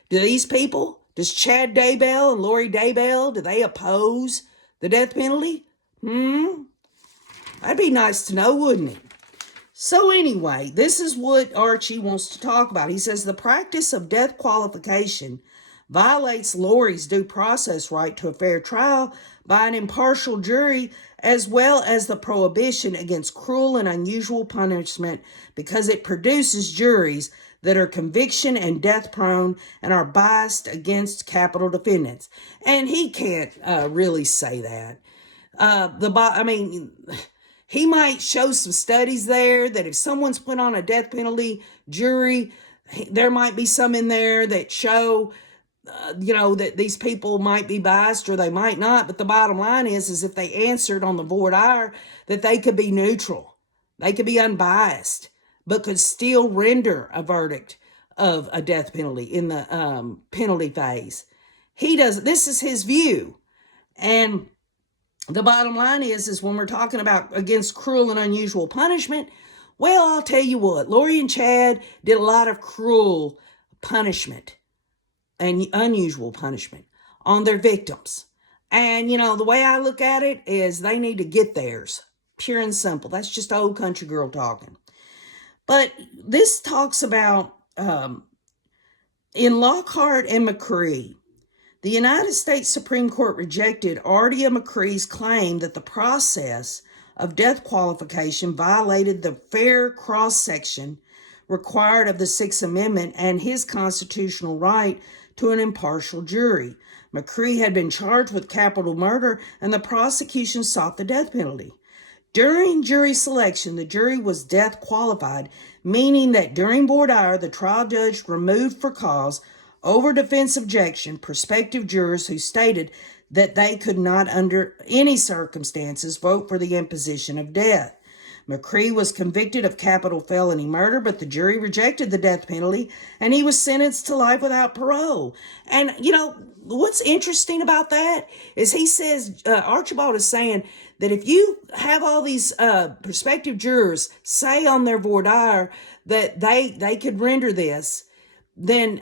does Chad Daybell and Lori Daybell, do they oppose the death penalty? That'd be nice to know, wouldn't it? So anyway, this is what Archie wants to talk about. He says the practice of death qualification violates Lori's due process right to a fair trial by an impartial jury, as well as the prohibition against cruel and unusual punishment, because it produces juries that are conviction and death prone and are biased against capital defendants. And he can't really say that. He might show some studies there that if someone's put on a death penalty jury, there might be some in there that show, that these people might be biased or they might not. But the bottom line is if they answered on the voir dire, that they could be neutral. They could be unbiased, but could still render a verdict of a death penalty in the penalty phase. This is his view. And the bottom line is when we're talking about against cruel and unusual punishment, well, I'll tell you what, Lori and Chad did a lot of cruel punishment and unusual punishment on their victims. And, the way I look at it is they need to get theirs, pure and simple. That's just old country girl talking. But this talks about, in Lockhart and McCree, the United States Supreme Court rejected Archie McCree's claim that the process of death qualification violated the fair cross-section required of the Sixth Amendment and his constitutional right to an impartial jury. McCree had been charged with capital murder, and the prosecution sought the death penalty. During jury selection, the jury was death qualified, meaning that during voir dire, the trial judge removed for cause, over defense objection, prospective jurors who stated that they could not under any circumstances vote for the imposition of death. McCree was convicted of capital felony murder, but the jury rejected the death penalty, and he was sentenced to life without parole. And, what's interesting about that is he says, Archibald is saying that if you have all these prospective jurors say on their voir dire that they could render this, then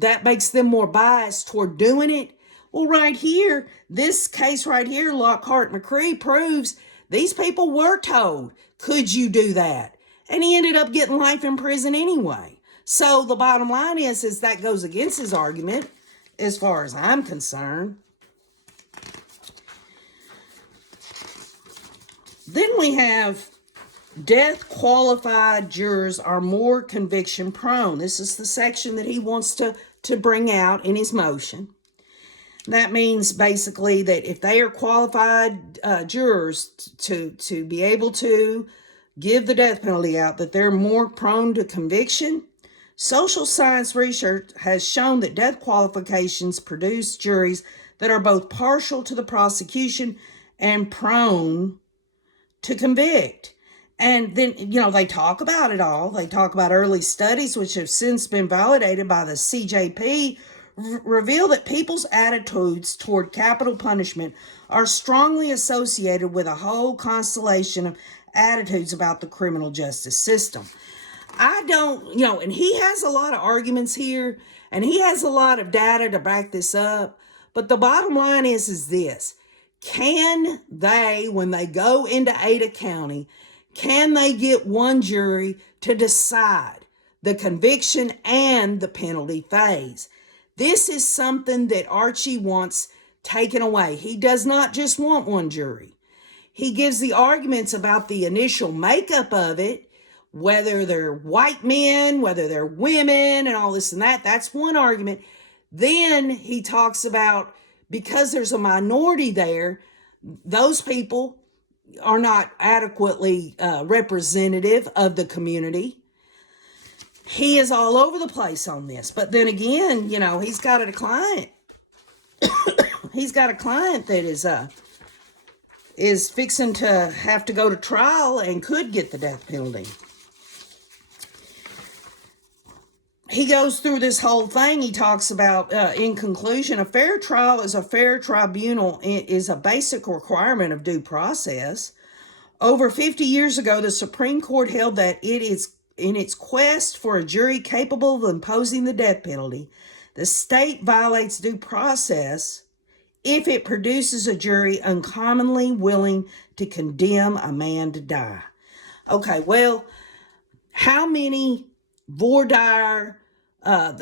that makes them more biased toward doing it. Well, right here, this case right here, Lockhart McCree, proves these people were told, could you do that? And he ended up getting life in prison anyway. So the bottom line is that goes against his argument, as far as I'm concerned. Then we have death qualified jurors are more conviction prone. This is the section that he wants to bring out in his motion. That means basically that if they are qualified jurors to be able to give the death penalty out, that they're more prone to conviction. Social science research has shown that death qualifications produce juries that are both partial to the prosecution and prone to convict. And then, they talk about it all. They talk about early studies, which have since been validated by the CJP, reveal that people's attitudes toward capital punishment are strongly associated with a whole constellation of attitudes about the criminal justice system. And he has a lot of arguments here, and he has a lot of data to back this up. But the bottom line is this. Can they, when they go into Ada County, can they get one jury to decide the conviction and the penalty phase? This is something that Archie wants taken away. He does not just want one jury. He gives the arguments about the initial makeup of it, whether they're white men, whether they're women, and all this and that. That's one argument. Then he talks about, because there's a minority there, those people are not adequately representative of the community. He is all over the place on this. But then again, he's got a client. He's got a client that is fixing to have to go to trial and could get the death penalty. He goes through this whole thing. He talks about, in conclusion, a fair trial is a fair tribunal. It is a basic requirement of due process. Over 50 years ago, the Supreme Court held that it is in its quest for a jury capable of imposing the death penalty, the state violates due process if it produces a jury uncommonly willing to condemn a man to die. Okay, well, how many voir dire,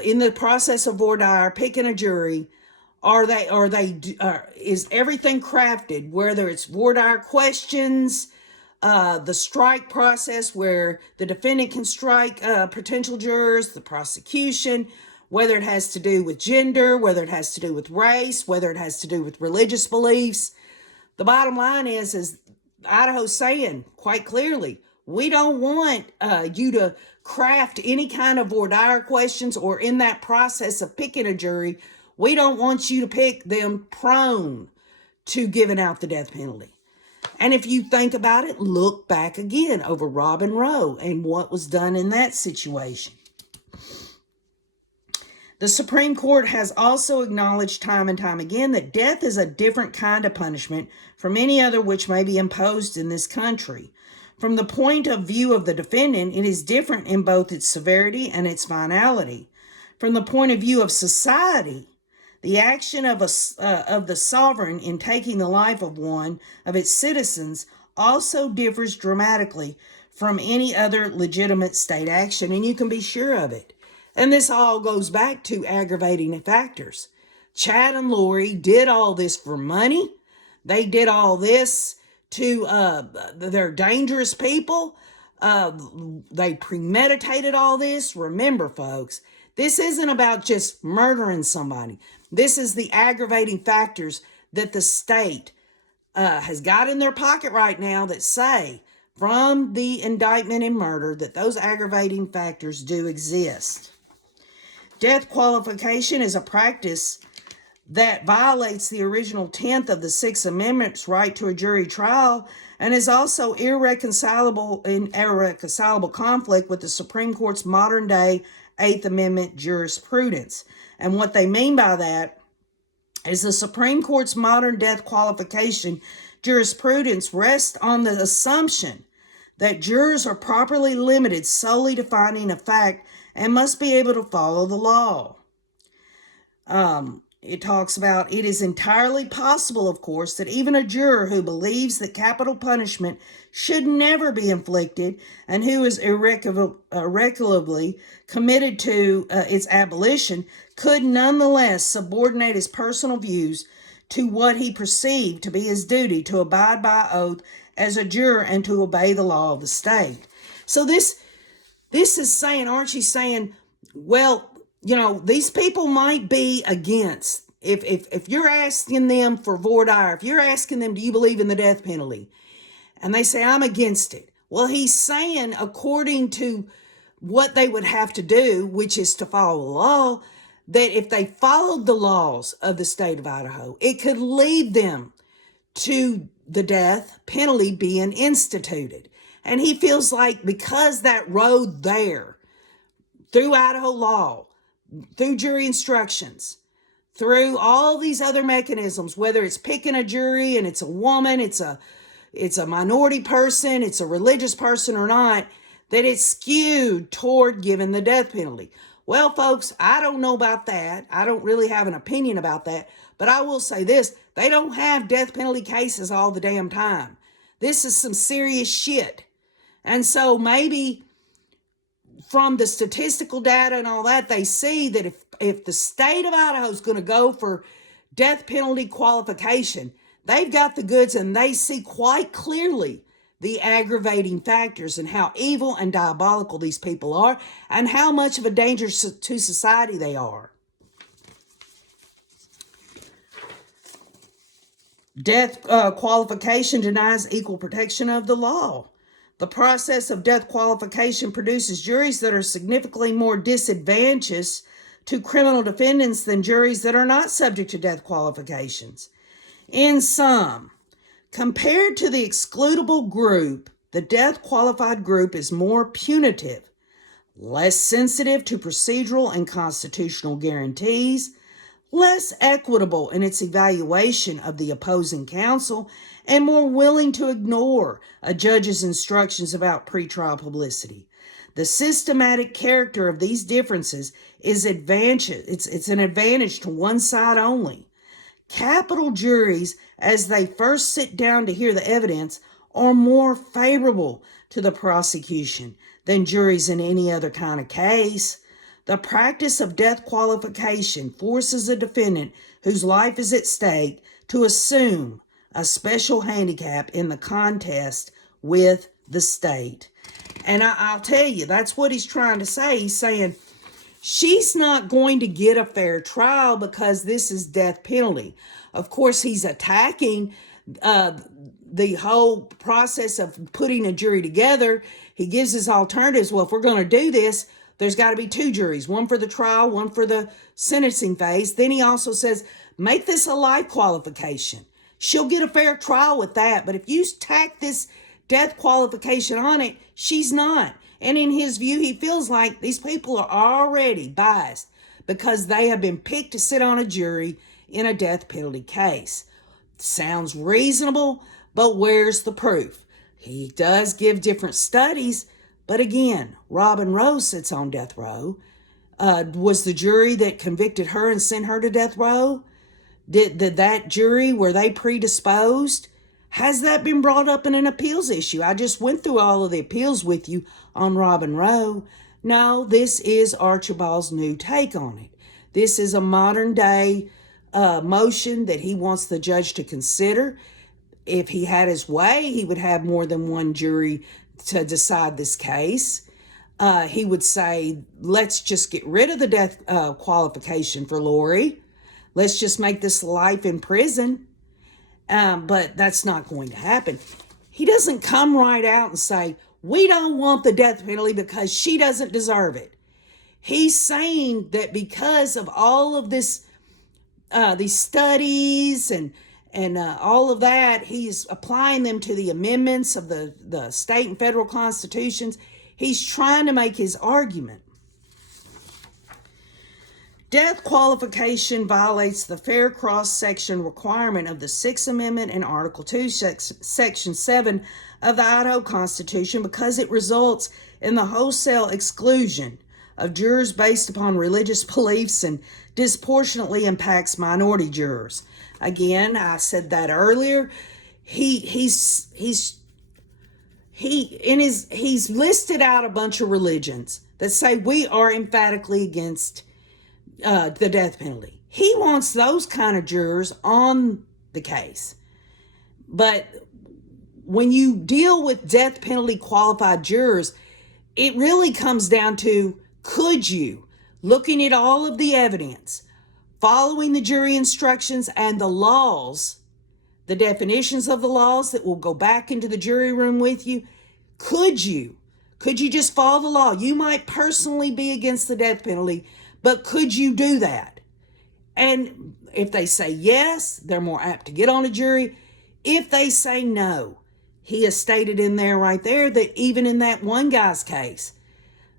in the process of voir dire, picking a jury, is everything crafted, whether it's voir dire questions, the strike process where the defendant can strike potential jurors, the prosecution, whether it has to do with gender, whether it has to do with race, whether it has to do with religious beliefs. The bottom line is Idaho's saying quite clearly, we don't want you to craft any kind of voir dire questions, or in that process of picking a jury, we don't want you to pick them prone to giving out the death penalty. And if you think about it, look back again over Robin Roe and what was done in that situation. The Supreme Court has also acknowledged time and time again that death is a different kind of punishment from any other which may be imposed in this country. From the point of view of the defendant, it is different in both its severity and its finality. From the point of view of society, the action of the sovereign in taking the life of one of its citizens also differs dramatically from any other legitimate state action, and you can be sure of it. And this all goes back to aggravating factors. Chad and Lori did all this for money. They did all this to, they're dangerous people. They premeditated all this. Remember, folks, this isn't about just murdering somebody. This is the aggravating factors that the state has got in their pocket right now that say from the indictment and murder that those aggravating factors do exist. Death qualification is a practice that violates the original 10th of the Sixth Amendment's right to a jury trial and is also irreconcilable conflict with the Supreme Court's modern day Eighth Amendment jurisprudence. And what they mean by that is the Supreme Court's modern death qualification jurisprudence rests on the assumption that jurors are properly limited solely to finding a fact and must be able to follow the law. It talks about it is entirely possible, of course, that even a juror who believes that capital punishment should never be inflicted and who is irrecoverably committed to its abolition could nonetheless subordinate his personal views to what he perceived to be his duty to abide by oath as a juror and to obey the law of the state. So this is saying, Archie's saying, well, you know, these people might be against, if you're asking them for voir dire, if you're asking them, do you believe in the death penalty? And they say, I'm against it. Well, he's saying, according to what they would have to do, which is to follow the law, that if they followed the laws of the state of Idaho, it could lead them to the death penalty being instituted. And he feels like because that road there, through Idaho law, through jury instructions, through all these other mechanisms, whether it's picking a jury and it's a woman, it's a minority person, it's a religious person or not, that it's skewed toward giving the death penalty. Well, folks, I don't know about that. I don't really have an opinion about that. But I will say this, they don't have death penalty cases all the damn time. This is some serious shit. And so maybe from the statistical data and all that, they see that if the state of Idaho is going to go for death penalty qualification, they've got the goods and they see quite clearly the aggravating factors and how evil and diabolical these people are and how much of a danger to society they are. Death qualification denies equal protection of the law. The process of death qualification produces juries that are significantly more disadvantageous to criminal defendants than juries that are not subject to death qualifications. In sum, compared to the excludable group, the death qualified group is more punitive, less sensitive to procedural and constitutional guarantees, less equitable in its evaluation of the opposing counsel, and more willing to ignore a judge's instructions about pretrial publicity. The systematic character of these differences is it's an advantage to one side only. Capital juries, as they first sit down to hear the evidence, are more favorable to the prosecution than juries in any other kind of case. The practice of death qualification forces a defendant whose life is at stake to assume a special handicap in the contest with the state. And I'll tell you, that's what he's trying to say. He's saying she's not going to get a fair trial because this is death penalty. Of course, he's attacking the whole process of putting a jury together. He gives his alternatives. Well, if we're going to do this, there's got to be two juries, one for the trial, one for the sentencing phase. Then he also says, make this a life qualification. She'll get a fair trial with that. But if you tack this death qualification on it, she's not. And in his view, he feels like these people are already biased because they have been picked to sit on a jury in a death penalty case. Sounds reasonable, but where's the proof? He does give different studies, but again, Robin Rose sits on death row. Was the jury that convicted her and sent her to death row? Did that jury, were they predisposed? Has that been brought up in an appeals issue? I just went through all of the appeals with you on Robin Rowe. No, this is Archibald's new take on it. This is a modern day motion that he wants the judge to consider. If he had his way, he would have more than one jury to decide this case. He would say, let's just get rid of the death qualification for Lori. Let's just make this life in prison. But that's not going to happen. He doesn't come right out and say, we don't want the death penalty because she doesn't deserve it. He's saying that because of all of this, these studies and all of that, he's applying them to the amendments of the state and federal constitutions. He's trying to make his argument. Death qualification violates the fair cross-section requirement of the Sixth Amendment and Article 2, Section 7 of the Idaho Constitution because it results in the wholesale exclusion of jurors based upon religious beliefs and disproportionately impacts minority jurors. Again, I said that earlier. He's listed out a bunch of religions that say we are emphatically against the death penalty. He wants those kind of jurors on the case. But when you deal with death penalty qualified jurors, it really comes down to, could you, looking at all of the evidence, following the jury instructions and the laws, the definitions of the laws that will go back into the jury room with you, could you just follow the law? You might personally be against the death penalty, but could you do that? And if they say yes, they're more apt to get on a jury. If they say no, he has stated in there right there that even in that one guy's case,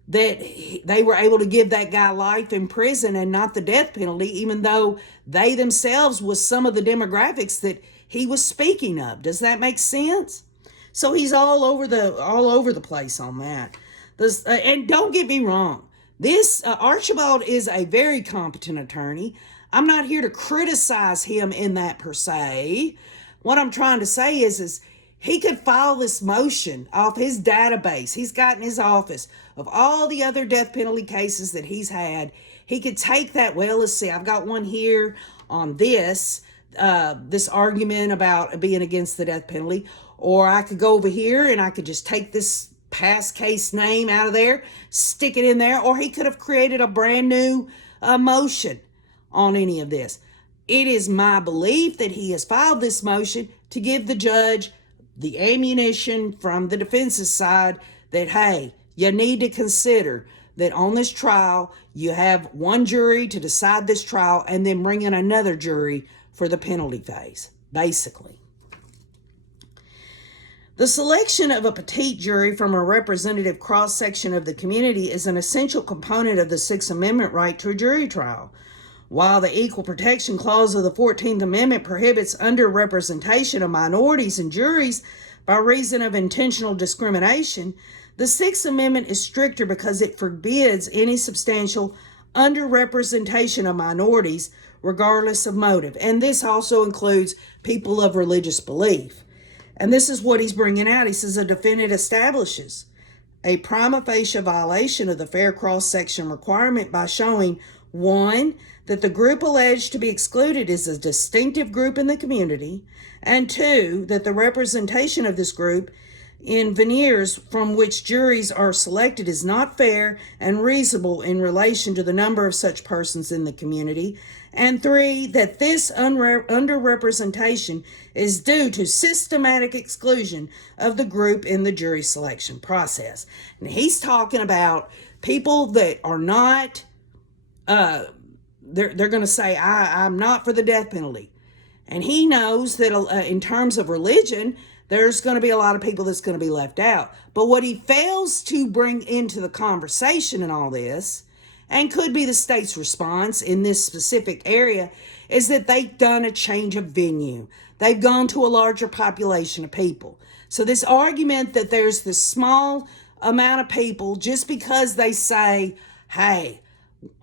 that they were able to give that guy life in prison and not the death penalty, even though they themselves was some of the demographics that he was speaking of. Does that make sense? So he's all over the place on that. And don't get me wrong. This Archibald is a very competent attorney. I'm not here to criticize him in that per se. What I'm trying to say is he could file this motion off his database. He's got in his office of all the other death penalty cases that he's had. He could take that. Well, let's see. I've got one here on this argument about being against the death penalty. Or I could go over here and I could just take this past case name out of there, stick it in there, or he could have created a brand new motion on any of this. It is my belief that he has filed this motion to give the judge the ammunition from the defense's side that, hey, you need to consider that on this trial, you have one jury to decide this trial and then bring in another jury for the penalty phase, basically. The selection of a petite jury from a representative cross-section of the community is an essential component of the Sixth Amendment right to a jury trial. While the Equal Protection Clause of the 14th Amendment prohibits underrepresentation of minorities in juries by reason of intentional discrimination, the Sixth Amendment is stricter because it forbids any substantial underrepresentation of minorities regardless of motive. And this also includes people of religious belief. And this is what he's bringing out. He says a defendant establishes a prima facie violation of the fair cross-section requirement by showing, 1, that the group alleged to be excluded is a distinctive group in the community, and 2, that the representation of this group in veneers from which juries are selected is not fair and reasonable in relation to the number of such persons in the community, and 3, that this underrepresentation is due to systematic exclusion of the group in the jury selection process. And he's talking about people that are not, they're going to say, I'm not for the death penalty. And he knows that in terms of religion, there's going to be a lot of people that's going to be left out. But what he fails to bring into the conversation in all this, and could be the state's response in this specific area, is that they've done a change of venue. They've gone to a larger population of people. So this argument that there's this small amount of people just because they say, hey,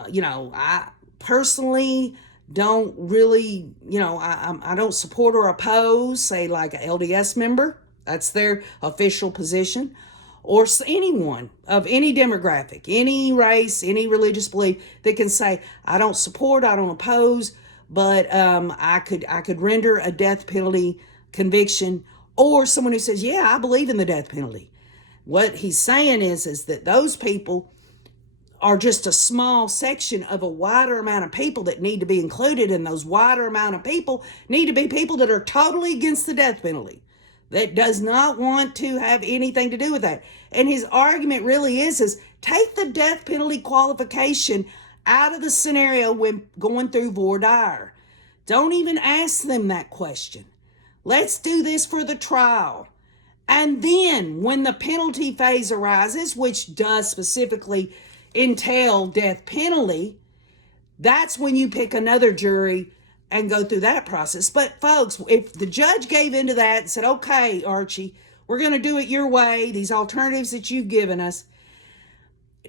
I personally don't really, I don't support or oppose, say like an LDS member, that's their official position, or anyone of any demographic, any race, any religious belief that can say, I don't support, I don't oppose, but I could render a death penalty conviction, or someone who says, yeah, I believe in the death penalty. What he's saying is that those people are just a small section of a wider amount of people that need to be included, and those wider amount of people need to be people that are totally against the death penalty, that does not want to have anything to do with that. And his argument really is take the death penalty qualification out of the scenario when going through voir dire. Don't even ask them that question. Let's do this for the trial. And then when the penalty phase arises, which does specifically entail death penalty, that's when you pick another jury and go through that process. But folks, if the judge gave into that and said, okay, Archie, we're going to do it your way, these alternatives that you've given us,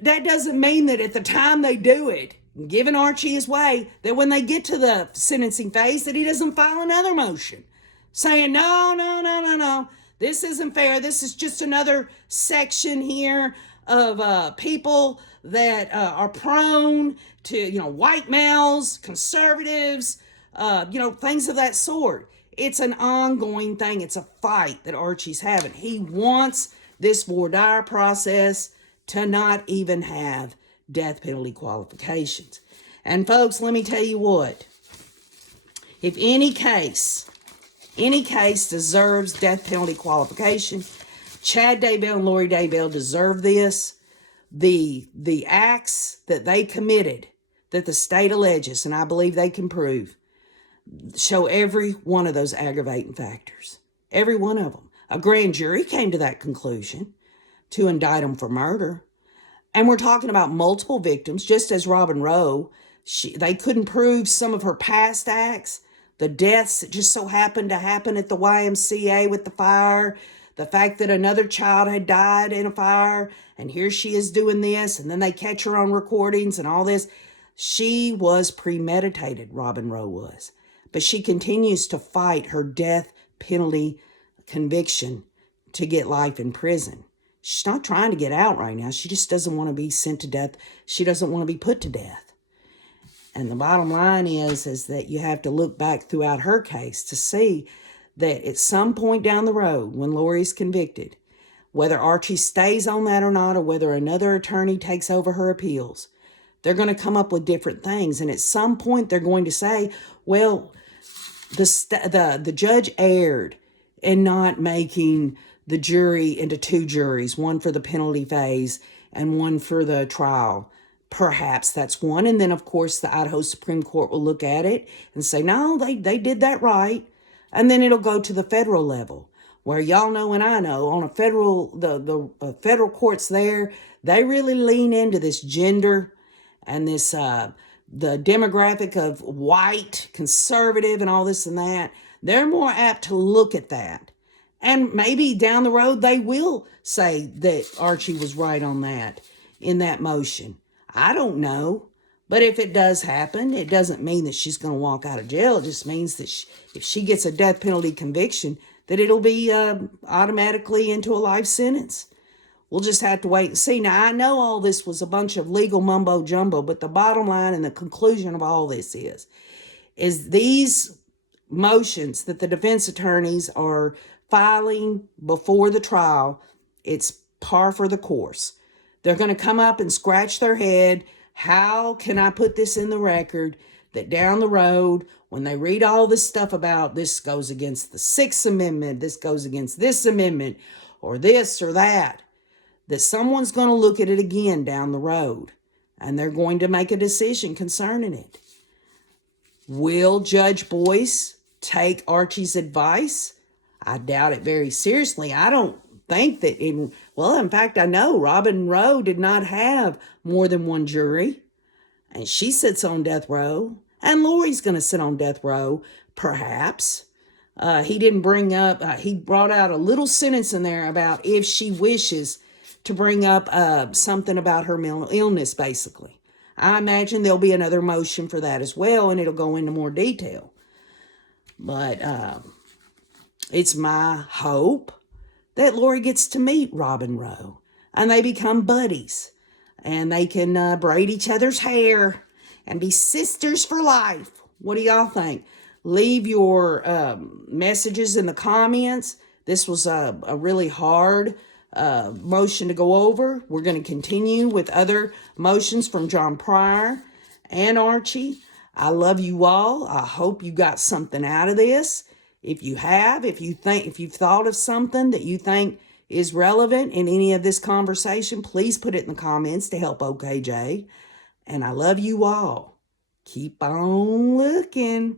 that doesn't mean that at the time they do it, giving Archie his way, that when they get to the sentencing phase, that he doesn't file another motion saying, no, this isn't fair. This is just another section here of people that are prone to, white males, conservatives, things of that sort. It's an ongoing thing. It's a fight that Archie's having. He wants this voir dire process to not even have death penalty qualifications. And folks, let me tell you what. If any case deserves death penalty qualification, Chad Daybell and Lori Daybell deserve this. The acts that they committed, that the state alleges, and I believe they can prove, show every one of those aggravating factors. Every one of them. A grand jury came to that conclusion to indict them for murder. And we're talking about multiple victims, just as Robin Rowe. They couldn't prove some of her past acts, the deaths that just so happened to happen at the YMCA with the fire, the fact that another child had died in a fire, and here she is doing this, and then they catch her on recordings and all this. She was premeditated, Robin Rowe was. But she continues to fight her death penalty conviction to get life in prison. She's not trying to get out right now. She just doesn't want to be sent to death. She doesn't want to be put to death. And the bottom line is that you have to look back throughout her case to see that at some point down the road, when Lori's convicted, whether Archie stays on that or not, or whether another attorney takes over her appeals, they're going to come up with different things. And at some point, they're going to say, well, the judge erred in not making the jury into two juries, one for the penalty phase and one for the trial. Perhaps that's one. And then, of course, the Idaho Supreme Court will look at it and say, no, they did that right. And then it'll go to the federal level, where y'all know and I know on a federal, the federal courts there, they really lean into this gender and this, the demographic of white, conservative, and all this and that. They're more apt to look at that. And maybe down the road, they will say that Archie was right on that, in that motion. I don't know. But if it does happen, it doesn't mean that she's going to walk out of jail. It just means that if she gets a death penalty conviction, that it'll be automatically into a life sentence. We'll just have to wait and see. Now, I know all this was a bunch of legal mumbo jumbo, but the bottom line and the conclusion of all this is these motions that the defense attorneys are filing before the trial, it's par for the course. They're going to come up and scratch their head. How can I put this in the record that down the road, when they read all this stuff about this goes against the Sixth Amendment, this goes against this amendment, or this or that someone's going to look at it again down the road, and they're going to make a decision concerning it. Will Judge Boyce take Archie's advice? I doubt it very seriously. I don't think that in fact, I know Robin Rowe did not have more than one jury, and she sits on death row, and Lori's going to sit on death row, perhaps. He didn't bring up, he brought out a little sentence in there about if she wishes to bring up something about her mental illness, basically. I imagine there'll be another motion for that as well, and it'll go into more detail. But it's my hope that Lori gets to meet Robin Rowe, and they become buddies, and they can braid each other's hair and be sisters for life. What do y'all think? Leave your messages in the comments. This was a really hard motion to go over. We're going to continue with other motions from John Pryor and Archie. I love you all. I hope you got something out of this. If you have, if you've thought of something that you think is relevant in any of this conversation, please put it in the comments to help OKJ. And I love you all. Keep on looking.